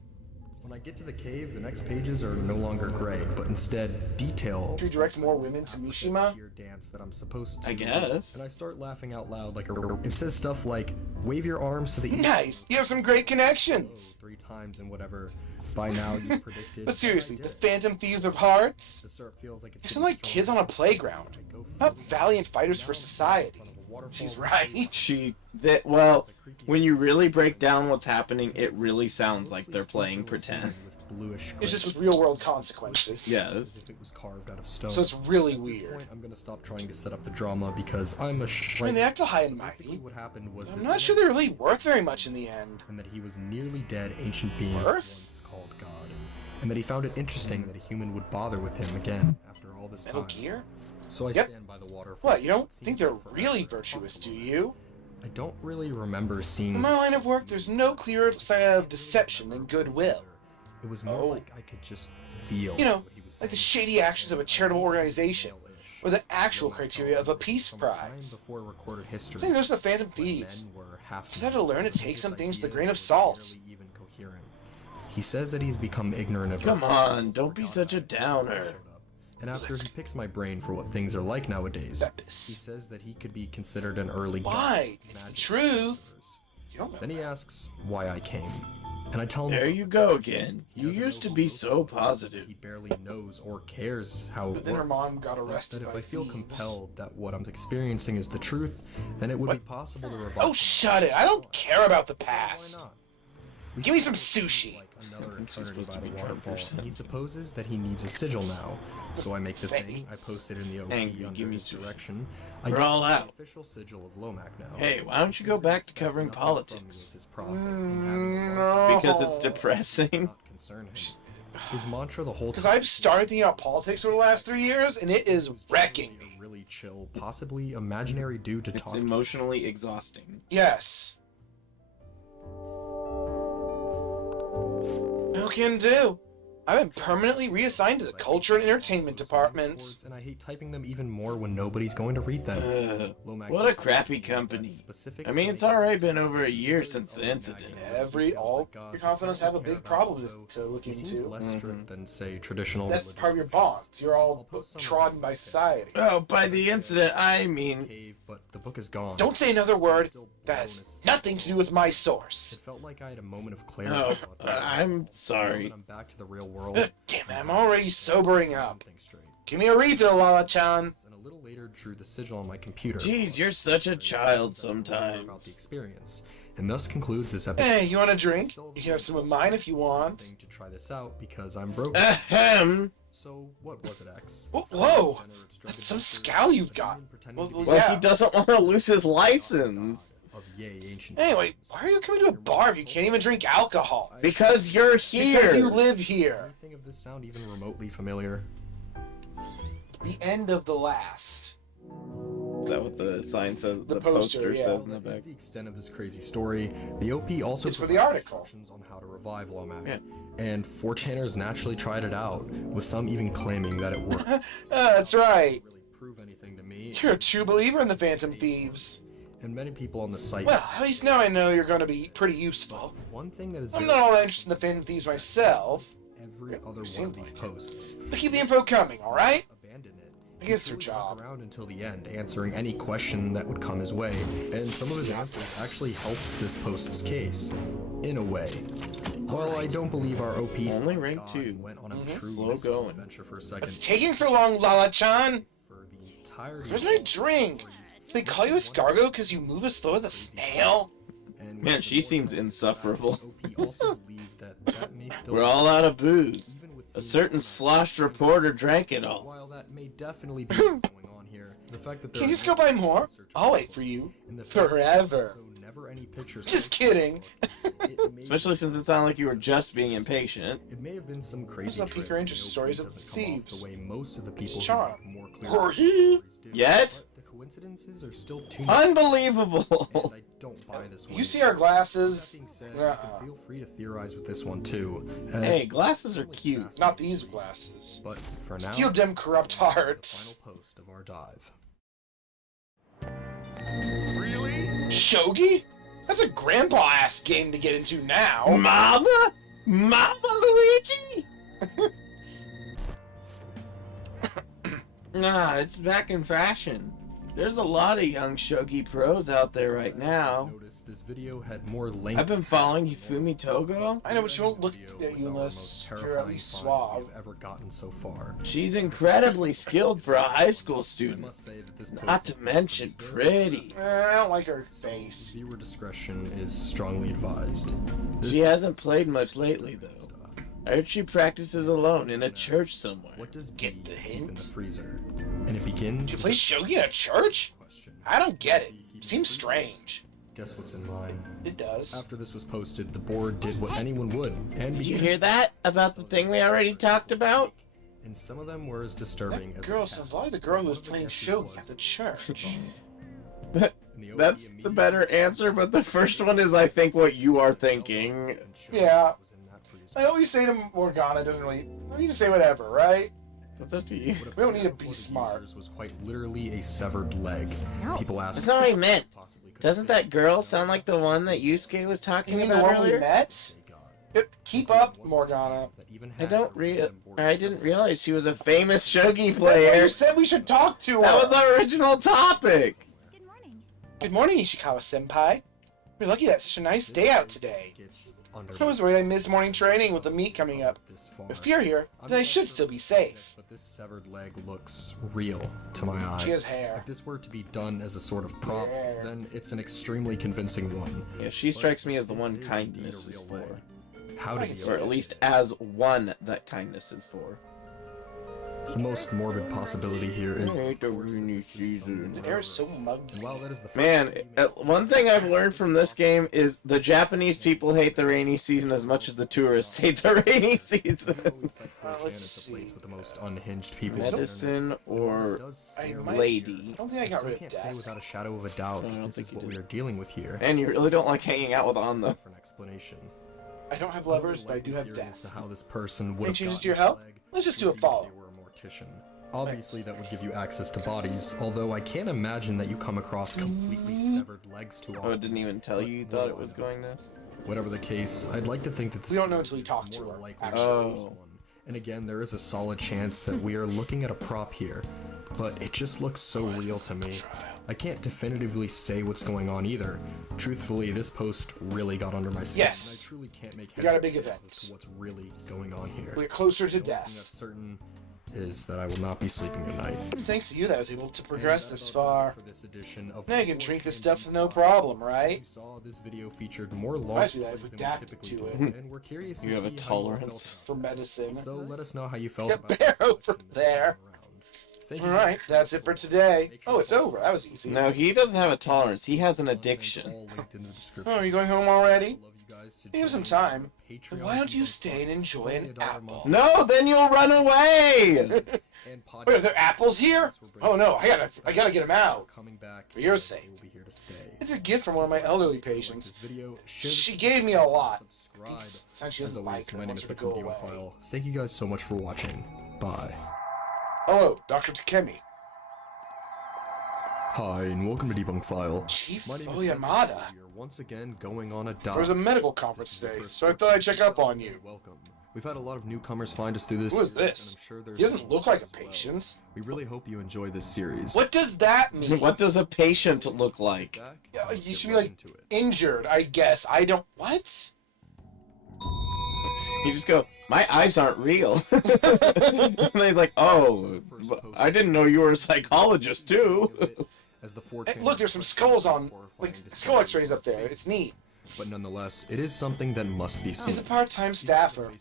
When I get to the cave, the next pages are no longer gray, but instead details. To direct more women to Mishima? Dance that I'm supposed to. I guess. And I start laughing out loud like a. It says stuff like, "Wave your arms to the." Nice. You have some great connections. 3 times and whatever. By now you predicted. But seriously, the Phantom Thieves of Hearts? The syrup feels like They sound like kids on a playground, not valiant fighters for society. She's right. Well, when you really break down what's happening, it really sounds like they're playing pretend. It's just with real-world consequences. Yes. It was carved out of stone. So it's really weird. I'm gonna stop trying to set up the drama because I'm a. I mean, they act high and mighty. What happened was I'm not sure they're really worth very much in the end. And that he was nearly dead ancient being once called God, and that he found it interesting that a human would bother with him again after all this time. Metal Gear? So I stand by the water. What, you don't think they're really virtuous, do you? I don't really remember seeing. In my line of work, there's no clearer sign of deception than goodwill. It was more like I could just feel. You know, like the shady actions of a charitable organization, or the actual criteria of a peace prize. Before recorded history. Same goes to the Phantom Thieves. Just have to learn to take some things with a grain of salt. He says that he's become ignorant of. Come on, don't be such a downer. And after he picks my brain for what things are like nowadays, he says that he could be considered an early god. Why? It's the truth. You don't know. Then he asks why I came. And I tell him. There you go again. You used to be so positive. He barely knows or cares how. But then her mom got arrested. That if I feel compelled that what I'm experiencing is the truth, then it would be possible to revive. Oh, shut it! I don't care about the past. Give me some sushi. Another eternity by the waterfall. He supposes that he needs a sigil now, so I make the thing. I post it in the OP under his direction. We're all out. Official sigil of Lomac now. Hey, why don't you go back to covering politics? No. Because it's depressing. His mantra the whole time. Because I've started thinking about politics over the last 3 years, and it is wrecking me. Really chill, possibly imaginary dude to talk. It's emotionally exhausting. Yes. No can do. I've been permanently reassigned to the Culture and Entertainment Department. And I hate typing them even more when nobody's going to read them. What a crappy company. I mean, it's already been over a year since the incident. All your confidants have a big problem to look into. Less strict than, say, traditional. That's part of your bond. You're all trodden by society. Oh, by the incident, I mean... But the book is gone. Don't say another word. That has nothing to do with my source. It felt like I had a moment of clarity. Oh, I'm sorry. I'm back to the real world. Damn it, I'm already sobering up. Give me a refill, Lala-chan. And a little later drew the sigil on my computer. Jeez, you're such a child About the sometimes. experience. And thus concludes this episode. Hey, you want a drink? You can have some of mine if you want. To try this out because I'm broke. Ahem. So what was it, X? Whoa! That's some scowl you've got. Well, Well, yeah. he doesn't want to lose his license. Of yay ancient. Anyway, why are you coming to a bar if you can't even drink alcohol? Because you're here. Because you live here. Anything of this sound even remotely familiar? The end of the last. Is that what the sign says? The The poster, poster yeah. says in the That is back. the extent of this crazy story. The OP also It's for the provides article. instructions on how to revive Lomac. Yeah. And 4chaners naturally tried it out, with some even claiming that it worked. That's right. Really prove anything to me. You're a true believer in the Phantom Thieves. and many people on the site. Well, at least now I know you're going to be pretty useful. One thing that is I'm very not all that interested in the Phantom Thieves myself. every other one of these posts. But keep the info coming, alright? Abandon it. I guess their He stuck job. around until the end, answering any question that would come his way, and some of his answers actually helps this post's case, in a way. While I don't believe our OP Only rank God 2. went on a true Slow mystical going. adventure for a second. It's taking so long, Lala-chan! For the entirety Where's of my all drink? stories, Do they call you escargot because you move as slow as a snail? and Man, with she the seems more time insufferable. OP also believes that may still We're all out of booze. even with A seeing certain sloshed reporter drank it all. While that may definitely be what's going on here, the fact that there Can are you just go no buy more? research I'll wait for you. and the fact that there's Forever. also never any pictures Just posted, kidding. it may Especially since it sounded like you were just being impatient. It may have been some crazy not pique trick your and interest the stories opening of doesn't come off thieves. the way most of the people who charm. make more clear Hee. stories do. Yet? But the coincidences are still too much, Unbelievable! and I don't buy this one. You see our That glasses? being said, you Uh-uh. can feel free to theorize with this one too. as Hey, glasses are cute. Not these glasses. But for now, Steal them corrupt the hearts. final post of our dive. Really? Shogi? That's a grandpa-ass game to get into now. Mama? Mama Luigi? Nah, it's back in fashion. There's a lot of young shogi pros out there right now. Notice this video had more length. I've been following Hifumi Togo. I know, but she won't look Video at you with our unless most you're at terrifying least find suave. we've ever gotten so far. She's incredibly skilled for a high school I student. must say that this post Not to mention pretty. I don't like her face. Viewer discretion is strongly advised. She hasn't played much lately, though. I heard she practices alone in a church somewhere. What does Get B the keep in the hint? freezer? And it begins. You with play a shogi in a church? question. I don't get it. Seems strange. Guess what's in mine? It does. After this was posted, the board did what anyone would, and Did you began- hear that about the thing we already talked about? And some of them were as disturbing That as girl the sounds cat. a lot like the girl who was One of the playing guesses shogi was- at the church. And the OP That's the immediately better answer, but the first one is, I think, what you are thinking. and showed Yeah. what was in that freezer. I always say to Morgana, doesn't really. You can say whatever, right? That's up to you. We don't need to Before be the smart. users was quite literally a severed leg. No. People asked. That's not what I meant. possibly could Doesn't that girl sound like the one that Yusuke was You talking mean the about one we earlier? met? Keep up, Morgana. that even I had don't every board I didn't realize she was a famous shogi That's what player. you said we should talk to her. That was the original topic. Good morning. Good morning, Ishikawa-senpai. We're lucky that's such a nice day out today. gets under I was worried I missed morning training with the meet coming up. this far. If you're here, then I should still be safe. But this severed leg looks real to my eye. She has hair. If this were to be done as a sort of prop, Yeah. then it's an extremely convincing one. Yeah, she strikes me as the This one is kindness indeed a is real for. leg. How I did can he see Or at least as one that kindness is for. The most morbid possibility here is hate the of course, that rainy this is season. some The air is so murder. muggy. And while that is the first Man, time one thing I've learned from this game is the Japanese people hate the rainy season as much as the tourists hate the rainy season. It's like 4chan let's is the place see. with the most unhinged people. on the Medicine internet. or It does I scare me. might- lady. I don't think I I got still rid of can't say death. without a shadow of a doubt I that don't this think is you what we did. are dealing with here. And you really don't like hanging out with On, though. For an explanation. I don't have I would levers, but I like do the have theory as death. to how this person would Any have changes gotten to your this health? leg Let's just do a would be if follow. they were a mortician. Obviously, Nice. that would give you access to bodies, although I can't imagine that you come across completely severed legs too often. Oh, it didn't even tell you you thought it was going to? Whatever the case, I'd like to think that this We don't know until we is talk to more her, likely actually. than this Oh. one. And again, there is a solid chance that we are looking at a prop here, but it just looks so real to me. I can't definitively say what's going on either. Truthfully, this post really got under my skin. Yes. And I truly can't make We got a heads or big tails event. as to what's really going on here. We get closer to The only thing that's death. certain is that I will not be sleeping tonight. It's thanks to you that I was able to And progress that's this all far. for this edition of Now you can drink 4chan this stuff with no DebunkFile. problem, You right? saw this video featured more long Reminds me that I've stories than we adapted typically to do, it. and we're curious to You have a see how you all tolerance. felt For medicine. about it. So let us know how you felt Got about this bear selection over this there. time around. Thank you Alright, guys that's it for today. Oh, it's over. That was easy. No, he doesn't have a tolerance. He has an Content addiction. all linked in the Oh, description. are you going home already? Love you guys to You have some join our time. Patreon Then why don't you Debunked stay and Plus. enjoy Only an $1 a apple? month. No, then you'll run away! And Wait, are there apples here? Oh no, I gotta get them out. Coming back For your and sake. they will be here to stay. It's a gift from one of my elderly Like this patients. video, share this She gave me a lot. subscribe. Since she As doesn't always, like her, my name wants is her to go away. DebunkFile. Thank you guys so much for watching. Bye. Hello, Dr. Takemi. Hi, and welcome to DebunkFile. Chief My name is Oyamada. You're once again going on a There dive. was a medical conference today, so I thought I'd check up on you. Welcome. We've had a lot of newcomers find us through this. Who is series, this? and I'm sure there's He doesn't some look like a as well. patient. We really hope you enjoy this series. What does that mean? What does a patient look like? Yeah, Let's you get should be right like into it. injured, I guess. I don't. What? You just go, my eyes aren't real. And they're like, oh, I didn't know you were a psychologist too. As the Hey, look, there's some skulls on, like, skull x-rays up there. It's neat. But nonetheless, it is something that must be seen. He's a part-time staffer.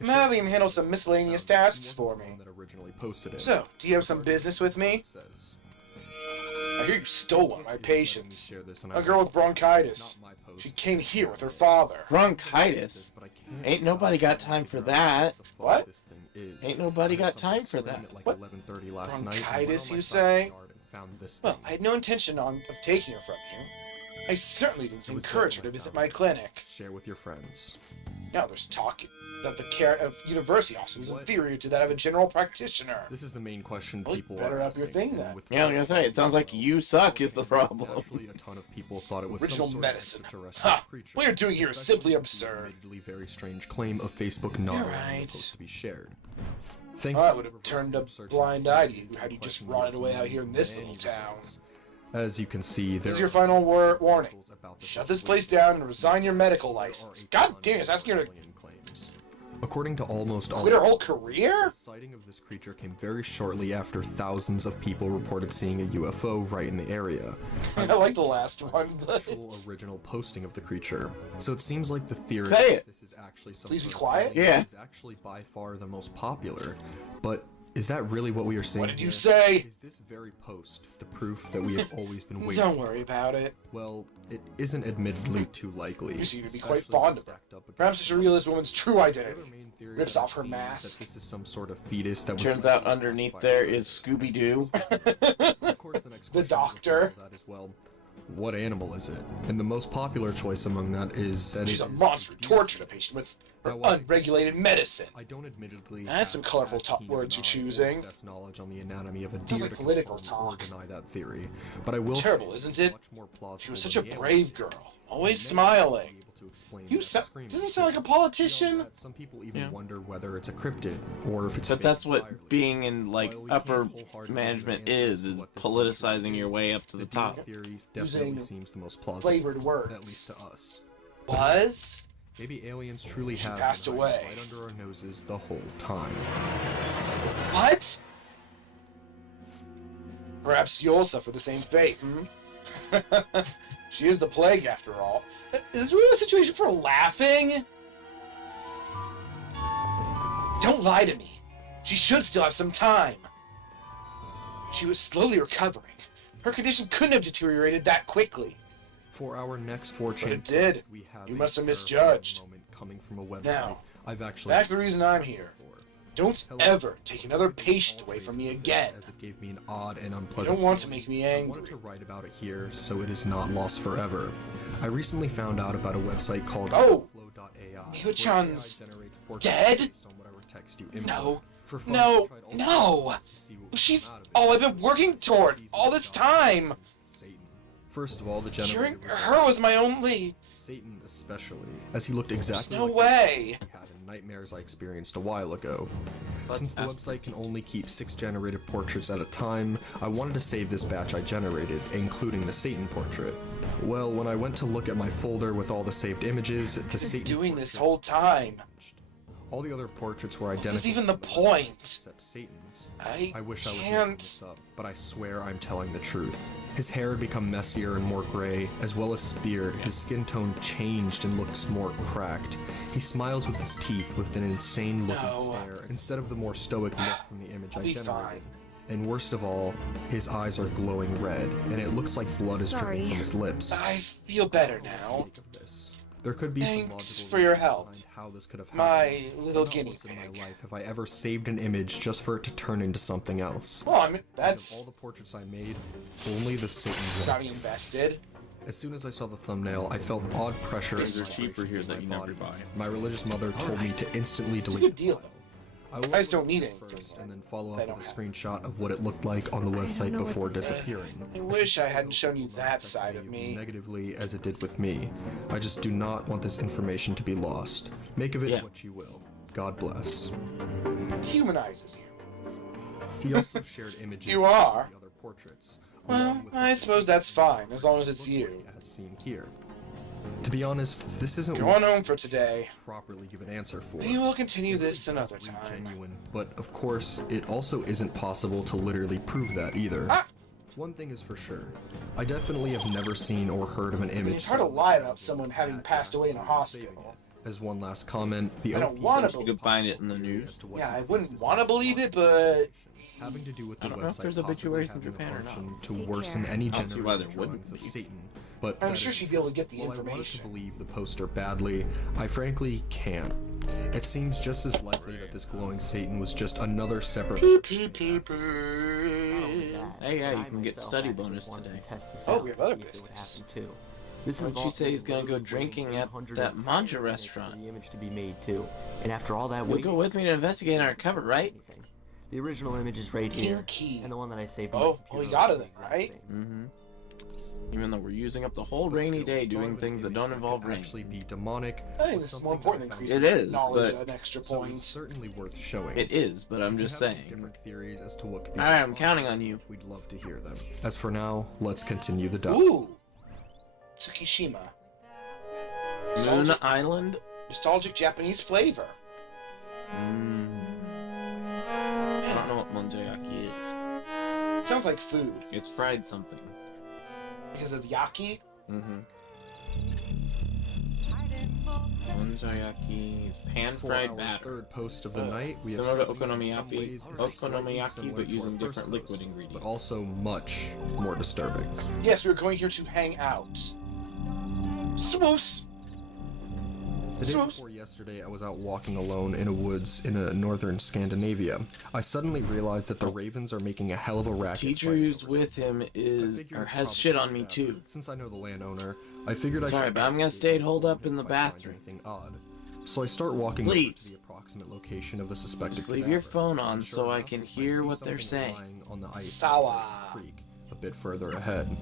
I'm having him handle some miscellaneous tasks for me. That originally posted it. So, do you have some business with me? Says, I hear you stole one of my patients. share this and A girl with bronchitis. Not my post. She came here with her father. Bronchitis? But I can't Ain't nobody got time for that. What? this thing is. Ain't nobody got time for that. At like What? 11:30 last night. Bronchitis, I went you on my say? backyard and found this Well, thing. I had no intention of taking her from you. I certainly didn't It was encourage then her to when I visit found my it. clinic. Share with your friends. Now there's talk that the care of university hospitals is What? inferior to that of a general practitioner. This is the main question Well, you people better are up your asking, thing, and then. with Yeah, I was gonna say, it sounds like you suck is the problem. Naturally, a ton of people thought it was Original some sort medicine. Of extraterrestrial Ha! creature, What you're doing here is especially simply with the absurd. admittedly very strange claim of Facebook not You're allowing the right. post to be shared. I Thankfully, would have reverse turned a image search blind engine eye to you is had you just unquestionably rotted away out many, here in this many little town. results. As you can see, there This is your are final warning. articles about the Shut this situation. place down and resign your medical There are license. a God ton damn, it's of asking her to alien claims. According to almost all quit her whole career? the sighting of this creature came very shortly after thousands of people reported seeing a UFO right in the area. I like the last one, but... Actual original posting of the creature. So it seems like the theory Say it. that this is actually some Please be sort of quiet. alien Yeah. is actually by far the most popular. But is that really what we are seeing? What did you here? say? Is this very post the proof that we have always been waiting? Don't worry about it. Well, it isn't admittedly too likely. You seem to be quite especially fond of her. stacked up against Perhaps it should the reveal this woman's true other identity. main theory Rips that off her I've seen is that mask. This is some sort of fetus that was Turns likely out underneath there is Scooby-Doo. Of course, the next The question doctor. is that as well. What animal is it? And the most popular choice among that is that She's it a is monster who deep. tortured a patient with her Now, while I- unregulated medicine. I don't admittedly. That's some have colorful as top keen of words an you're eye or choosing. the best knowledge on the anatomy of a Sounds deer like to political confirm or talk. deny that theory, but I will. Terrible, say isn't it's it? much more plausible She was such a than the brave animal. girl, always And smiling. maybe able to explain You that sound, scream doesn't he is sound like a true. You know, politician? that some people even Yeah. wonder whether it's a cryptid or if it's. But fake that's what entirely. being in, like, While we can't upper wholeheartedly management answer is what this politicizing creature your is, way up to the deer top. theories definitely Using seems the most plausible. flavored words. At least to us. Was? Maybe aliens truly She have passed been hiding away. right under our noses the whole time. What? Perhaps you'll suffer the same fate, hmm? She is the plague, after all. Is this really a situation for laughing? Don't lie to me. She should still have some time. She was slowly recovering. Her condition couldn't have deteriorated that quickly. For our next 4chan it did. post, we have You a must have terrifying misjudged. moment coming from a website Now, I've actually back to the reason I'm here. before. Don't Hello. ever take another patient All away from traces me of this, again. As it gave me an odd and You unpleasant don't want to feeling. make me I angry. wanted to write about it here so it is not lost forever. I recently found out about a website called Oh! Flow.ai. Miho-chan's dead? No. No, no! She's all I've been working toward all this time! Satan. First of all, the generator Hearing was her was my only... Satan especially, as he looked exactly no like way. the had in nightmares I experienced a while ago. Let's Since the ask website can only keep 6 generated portraits at a time, I wanted to save this batch I generated, including the Satan portrait. Well, when I went to look at my folder with all the saved images, the Been Satan doing this portrait whole time. all the other portraits were identical. What's even the to the website, point? Except Satan's. I wish I was making can't... this up, but I swear I'm telling the truth. His hair had become messier and more gray, as well as his beard. His skin tone changed and looks more cracked. He smiles with his teeth with an insane looking No. stare, instead of the more stoic look from the image I Be generated. fine. And worst of all, his eyes are glowing red, and it looks like blood is dripping Sorry. from his lips. I feel better now. Think of this. There could be some Thanks logical for your reasons help. behind how this could have My happened. little Not guinea once in pig. my life have I ever saved an image just for it to turn into something else. Well, I mean, Out of all that's the portraits I made, only the Satan one. got me invested. As soon as I saw the thumbnail, I felt odd pressure. These and are cheaper here vibrations in that you my never body. buy. My religious mother told me to instantly It's a delete good the deal, file. though. I just don't need it first, and then follow I up don't with a have screenshot of what it looked like on the website know what before to say. disappearing. I wish I hadn't shown you that side of You me. negatively as it did with me. I just do not want this information to be lost. Make of it what you will. God bless. Humanizes you. He also shared images You of are? the other portraits. Well, along with I what suppose that's fine, as long as it's looked you. like as seen here. To be honest, this isn't Go on home for today. properly give an answer for. We will continue this another Really time. genuine, but of course, it also isn't possible to literally prove that either. Ah! One thing is for sure, I definitely have never seen or heard of an image. It's hard to lie about someone having passed away in a hospital. As one last comment, the I don't OP wanna said You believe could find it in the news. Yeah, I wouldn't want to believe it, but having to do with the I don't know if website there's obituaries in possibly Japan or having a not. function to Take worsen care. any I don't see why generated there wouldn't drawings of be. Satan. But I'm that sure is- she'd be able to get the while I wanted to information. believe the poster badly, I frankly can't. It seems just as likely that this glowing Satan was just another separate. Hey, yeah, you can get study bonus today. Oh, we have other business. This What'd you say he's gonna go drinking at that manja restaurant? The image to be made too, and after all that You'll waiting, go with me to investigate and recover, right? anything. The original image is right here, Kinky. and the one that I saved. on Oh, my well, computer you got is it the then, exact right? same. Even though we're using up the whole rainy day doing things that don't involve rain. Actually be demonic. I think this is more important than increasing It is, knowledge but- at an extra So point. it's certainly worth showing. It is, but I'm If you just have any saying. different theories as to what could be Alright, I'm going counting on you. We'd love to hear them. As for now, let's continue the dialogue. Ooh! Tsukishima. Moon Nostalgic, Island? nostalgic Japanese flavor. I don't know what monjayaki is. Sounds like food. It's fried something. Because of yaki? Monjayaki is For pan-fried our batter. third post of the night, we have Similar to something in some okonomiyaki, ways is slightly similar but to using our first different post, liquid ingredients. but also much more disturbing. Yes, we're going here to hang out. Swoos! The day Swoops. before yesterday, I was out walking alone in a woods in northern Scandinavia. I suddenly realized that the ravens are making a hell of a racket. Teacher fighting who's over with something. him I is figured or it's has probably shit on me bad, too. but since I know the landowner, I figured I Sorry, should but I'm gonna investigate stay holed up even in the if I find bathroom. anything odd. So I start walking over Please. to the approximate location of the suspected Just leave your cadaver. phone on And so sure I enough, can I hear see what they're something saying. lying on the ice Sawa. across the creek, a bit further ahead.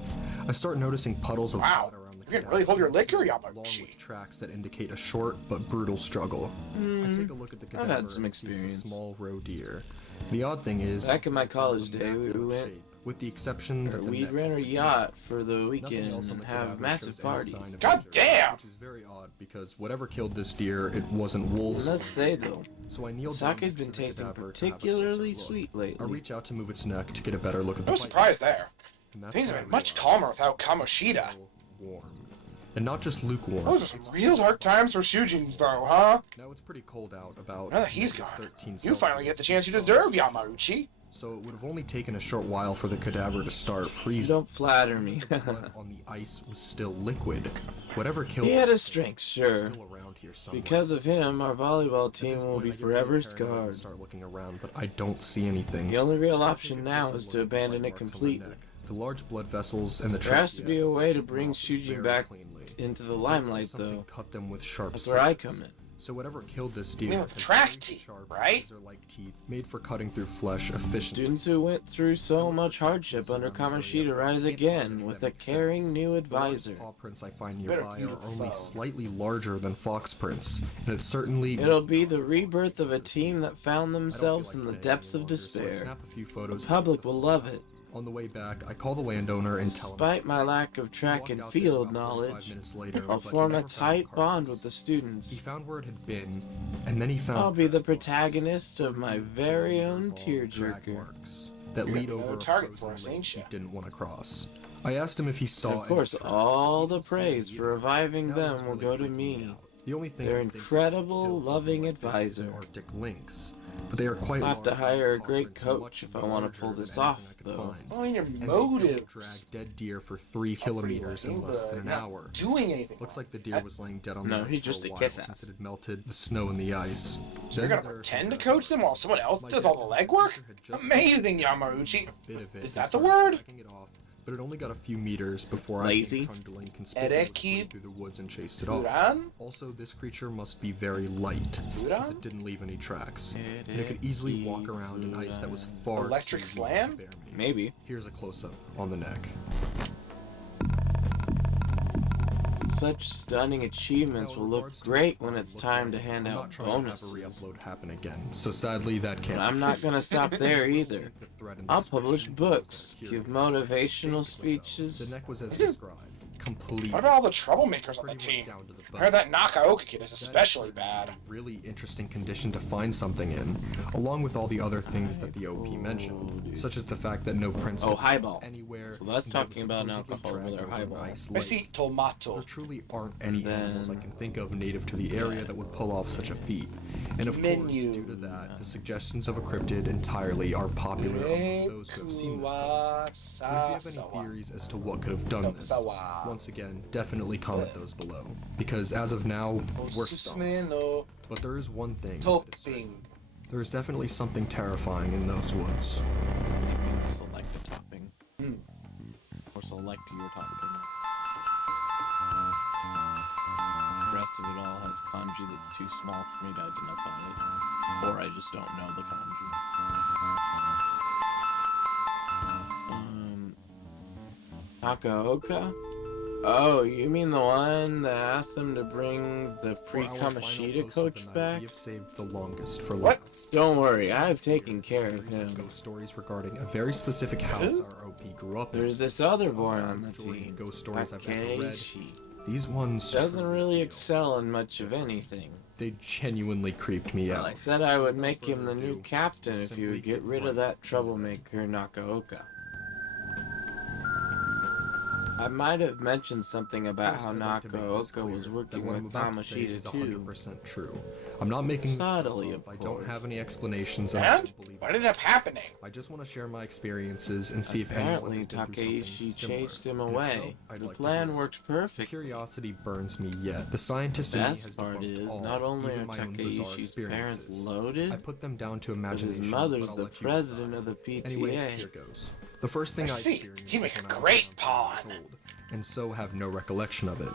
I start noticing puddles of Wow, blood around the you can really hold your liquor, along Yamaguchi. with tracks that indicate a short but brutal struggle. I take a look at the cadaver. had some and see it's experience. a small roe deer. The odd thing is, Back in my it's in college day, we immaculate went- shape, with the exception that the We'd neck rent is a big. yacht for the Nothing weekend else on and the have cadaver massive shows any parties. sign of God injury, damn! Which is very odd because whatever killed this deer, it wasn't wolves. Let's say though, So I kneel down sake's next been to the tasting cadaver to have a particularly closer look. sweet I lately. reach out to move its neck to get a better look at the No bite. surprise there. And that's Things when have I been much realize calmer without Kamoshida. it's warm. And not just lukewarm. Those are some real dark times for Shujins, though, huh? Now it's pretty cold out, about Now that he's negative gone, 13 you finally get Celsius. the chance you deserve, Yamauchi. So it would have only taken a short while for the cadaver to start freezing. Don't flatter me. The blood on the ice was still liquid. Whatever killed He had it his strengths, sure. was still around here somewhere. Because of him, our volleyball At team this will point, be I get really forever paranoid and scarred. Start looking around, but I don't see anything. The only real Except option for a now closer is to look at the abandon bite it marks on my completely. neck. The large blood vessels and the There has to be a way to bring trachea Shujin very back cleanly. into the Looks like limelight, something though. cut them with sharp That's where I scissors. come in. So whatever killed this deer mean with has track very teeth, sharp, right? scissor-like teeth made for cutting through flesh efficiently. Students who went through so much hardship under Kamoshida rise again with a caring new advisor. Paw prints I find Better nearby eat are a only phone. slightly larger than fox prints, and it's certainly It'll be the rebirth of a team that found I don't feel themselves like in the staying depths any of longer, so I despair. snap a few The photos. public will love it. On the way back, I call the landowner and tell him. Despite my lack of track Walked and out there field about 45 knowledge, minutes later, I'll but he form a never found tight the bond carcass. with the He students. found where it had been, and then he found. I'll be the protagonist of my very own drag tearjerker. marks that You're lead another over a target frozen for us, lake ain't he ya? didn't want to cross. I asked him if he saw. Of course, any tracks, all but the he said praise he for didn't. reviving That was them will really go to freaking me. out. The only thing They're I think incredible, kills loving something like this is an advisor. Arctic lynx, but they are quite. I'll have to large, hire a paw great prints and much coach if I larger want to pull than this anything off, I could though. find. I mean, your And they drag motives. dead deer for 3 kilometers in less than an Not hour. doing anything. Looks like the deer was laying dead on No, the ice he's for just a a while kiss since ass. it had melted the snow and the ice. So you're Then gonna there are pretend some to coach them while someone else My does guess all the is legwork? teacher had just Amazing, Yamauchi. bit of it Is and that the started word? cracking it off but it only got a few meters before Lazy. I came trundling conspicuously through the woods and chased it off. Duran? Also, this creature must be very light, since it didn't leave any tracks, and it could easily walk around in ice that was far Electric too Flam? weak to bear me. Maybe. Here's a close-up on the neck. Such stunning achievements will look great when it's time to hand I'm not out trying to have a bonuses. re-upload happen again, so sadly that can't. But I'm not gonna stop there either. The thread in the I'll publish description books, for those give curious. motivational The speeches. neck was as described, complete. What about all the troublemakers on the pretty much team? down to the I heard bone. that Nakaoka kid is especially bad. Really interesting condition to find something in, along with all the other things that the OP mentioned, such as the fact that no prince Oh, could highball. go anywhere. So that's and that talking was about an supposedly alcohol with dragged our over an highball. ice I lake. see tomato. There truly aren't any animals I then- can think of native to the area that would pull off such a feat. And of course, due to that, the suggestions of a cryptid entirely are popular among those who have seen this place. But if you have any theories as to what could have done this, once again, definitely comment those below. Because as of now, we're stumped. no But there is one thing that is certain. topping. There is definitely something terrifying in those woods. It means select a topping. Or select your topping. The rest of it all has kanji that's too small for me to identify it. Or I just don't know the kanji. Nakaoka? Oh, you mean the one that asked them to bring the For our final pre-Kamashita post of coach the night, back? We have saved the longest for What? last. Don't worry, I've taken Here's a care of series him. Ghost stories regarding a very specific house our OP grew up in. There's this other boy on the Majority of team, ghost stories I've ever read. Takeshi. These ones Doesn't truly really feel- excel in much of anything. They genuinely creeped me Well, out. I said I would Without make him further the new ado, captain if you would get rid of that troublemaker Nakaoka. I might have mentioned something about First, how I'd like to make this Nakaoka was clear working that what I'm with about to say is Kamashita too. 100% true. I'm not making this stuff Subtly, up. of I don't course. have any explanations. And I And don't believe what it. ended up happening? I just want to share my experiences and see if anyone Apparently has been through Takeishi something similar. chased him And if away. so, I'd The like to plan hear. worked perfectly. Curiosity burns me yet. The scientist in me Best has part debunked is, all, not only even are my own bizarre Takeishi's parents experiences. loaded, I put them down to but imagination. his mother's but I'll the let you president decide. of the PTA. Anyway, here goes. The first thing I I see. experienced He'd was make a when I was great around 10 pawn. years old, and so have no recollection of it.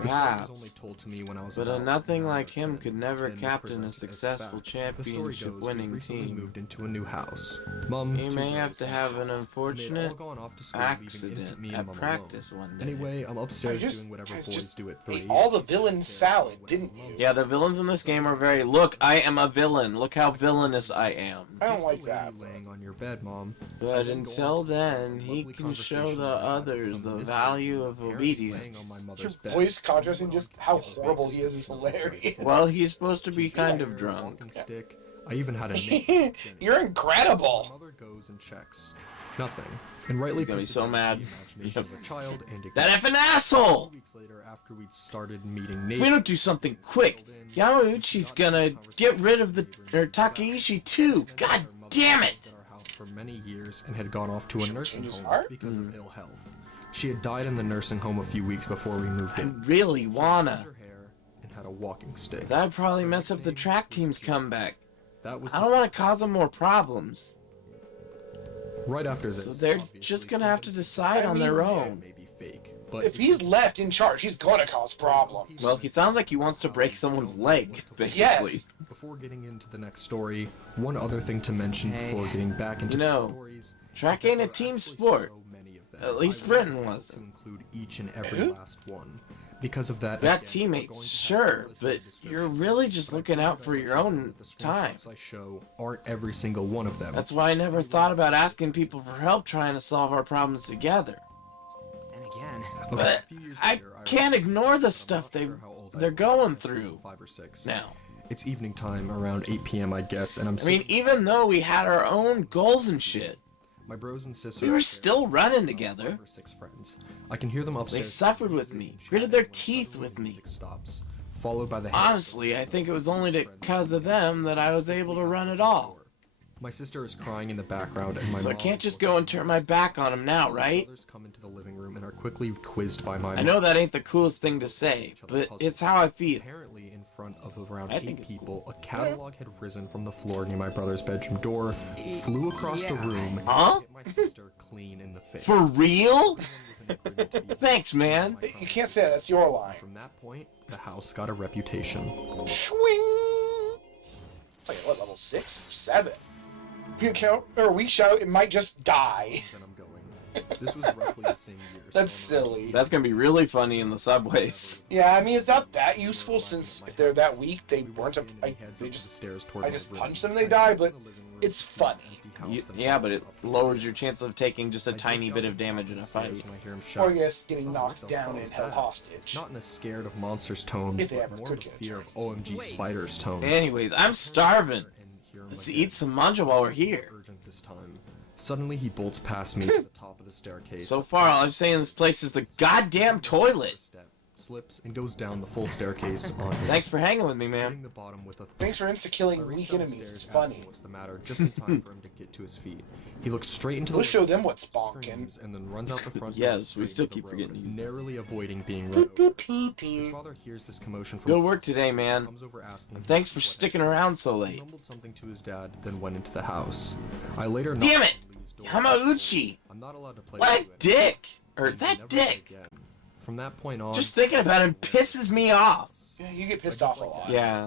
The story was Perhaps. only told to me when I was But about nothing 9 or like him 10, could never and was captain a presented as successful fact. The story goes, championship-winning we recently team. moved into a new house. Mom, He two may have brothers, to and have an us. And they'd all unfortunate gone off to school, leaving accident infant me and at Mom practice alone. one day. Anyway, I'm upstairs You just- doing whatever guys boys just do at 3. ate all the villain upstairs salad, doing didn't whatever I'm you? alone. Yeah, the villains in this game are very. Look, I am a villain. Look how villainous I am. I don't Here's like the lady that. laying on your bed, Mom. But And then go until on to then, some he lovely can show conversation the I had with others some the mystery value of apparently laying on obedience. my Your mother's bed. voice contrasting Went just on how to give a horrible he is babysitter hilarious. Well, he's supposed to be kind of Chair, drunk. walking stick. I even had a name. You're My incredible. mother goes and checks. Nothing. And rightly He's gonna be puts it so down to mad. the imagination of a child and That ignores effing it. asshole! 2 weeks later, after we'd started meeting If neighbors, we don't do something quick, Yamauchi's gonna get rid of the Takeishi too. God damn it! at our house for many years and had gone off to a nursing change his home heart? because of ill health. She had died in the nursing home a few weeks before we moved I in. really She wanna. had her hair and had a walking stick. That'd probably mess up the track team's comeback. That was I the don't want to cause them more problems. right after this. So they're obviously, just gonna have to somebody's decide on their I mean, own. may be fake, but If he's left in charge, he's gonna cause problems. Well, he sounds like he wants to break someone's leg, basically. Yes. Before getting into the next story, one other thing to mention before getting back into You know, the stories. track is that ain't a there are team actually sport. so many of them. At least I Britain wasn't able wasn't. to include each and every Who? last one. Because of that, Got again, we're going teammates, to have a sure, list but of descriptions, you're really just but I looking figured out for I'd your let you own know that the time. screenshots I show aren't every single one of them. That's why I never thought about asking people for help trying to solve our problems together. And again, Okay, But a few years I later, can't realized ignore that the I'm stuff not they sure how old I they're was, going I'd say through 5 or 6. now. It's evening time, around 8 p.m. I guess, and I'm I mean, sitting- even though we had our own goals and shit, my bros and sisters. we were are still running together. 5 or 6 friends. I can hear them upstairs. They suffered with me, gritted their teeth with me. Music stops, followed by the Honestly, I think it was only because of them that I was able to run at all. My sister is crying in the background, and my So I mom can't just looking go and turn my back on them now, right? Others come into the living room and are quickly quizzed by my I mom. know that ain't the coolest thing to say, but it's how I feel. Apparently, in front of around I think 8 it's people, a catalog had risen from the floor near my brother's bedroom door, flew across the room, Huh? and hit my sister clean in the face. For real? Everyone was in agreement to be Thanks, man. You can't say that. That's your line. From that point, the house got a reputation. Swing. It's like what, level 6 or 7? You can count or a weak shadow. It might just die. Then I'm going. This was roughly the same year. That's so I'm around silly. That's gonna be really funny in the subways. Yeah, I mean it's not that useful since if they're that weak, they weren't. I just punch them, they die. But it's funny. Yeah, but it lowers your chance of taking just a tiny bit of damage in a fight. Or I guess getting knocked down and held hostage. Not in a scared of monsters tone, If they ever but more could of a get fear of OMG spiders tone. Anyways, I'm starving. Let's eat some manja while we're here. Urgent this time. Suddenly he bolts past me to the top of the staircase. So far, all I'm saying in this place is the goddamn toilet. Slips and goes down the full staircase on his Thanks for hanging with me, hitting man. the bottom with a Thanks for insta-killing weak enemies. It's funny. What's the matter? Just in time for him to get to his feet. He looks straight into We'll the show them what's bonking. screams and then runs out the front. Yes, door we straight still into keep the forgetting road, to use that. narrowly avoiding being road. His father hears this commotion from Good work today, man. comes over asking Thanks for what sticking around so He late. mumbled something to his dad, then went into the house. I later Damn knocked it! on Lee's door. Yamauchi! I'm not allowed to play What a with you dick! Or anymore. He never that dick! did again. From that point on, Just thinking about him pisses me off. Yeah, you get pissed off a lot. Yeah.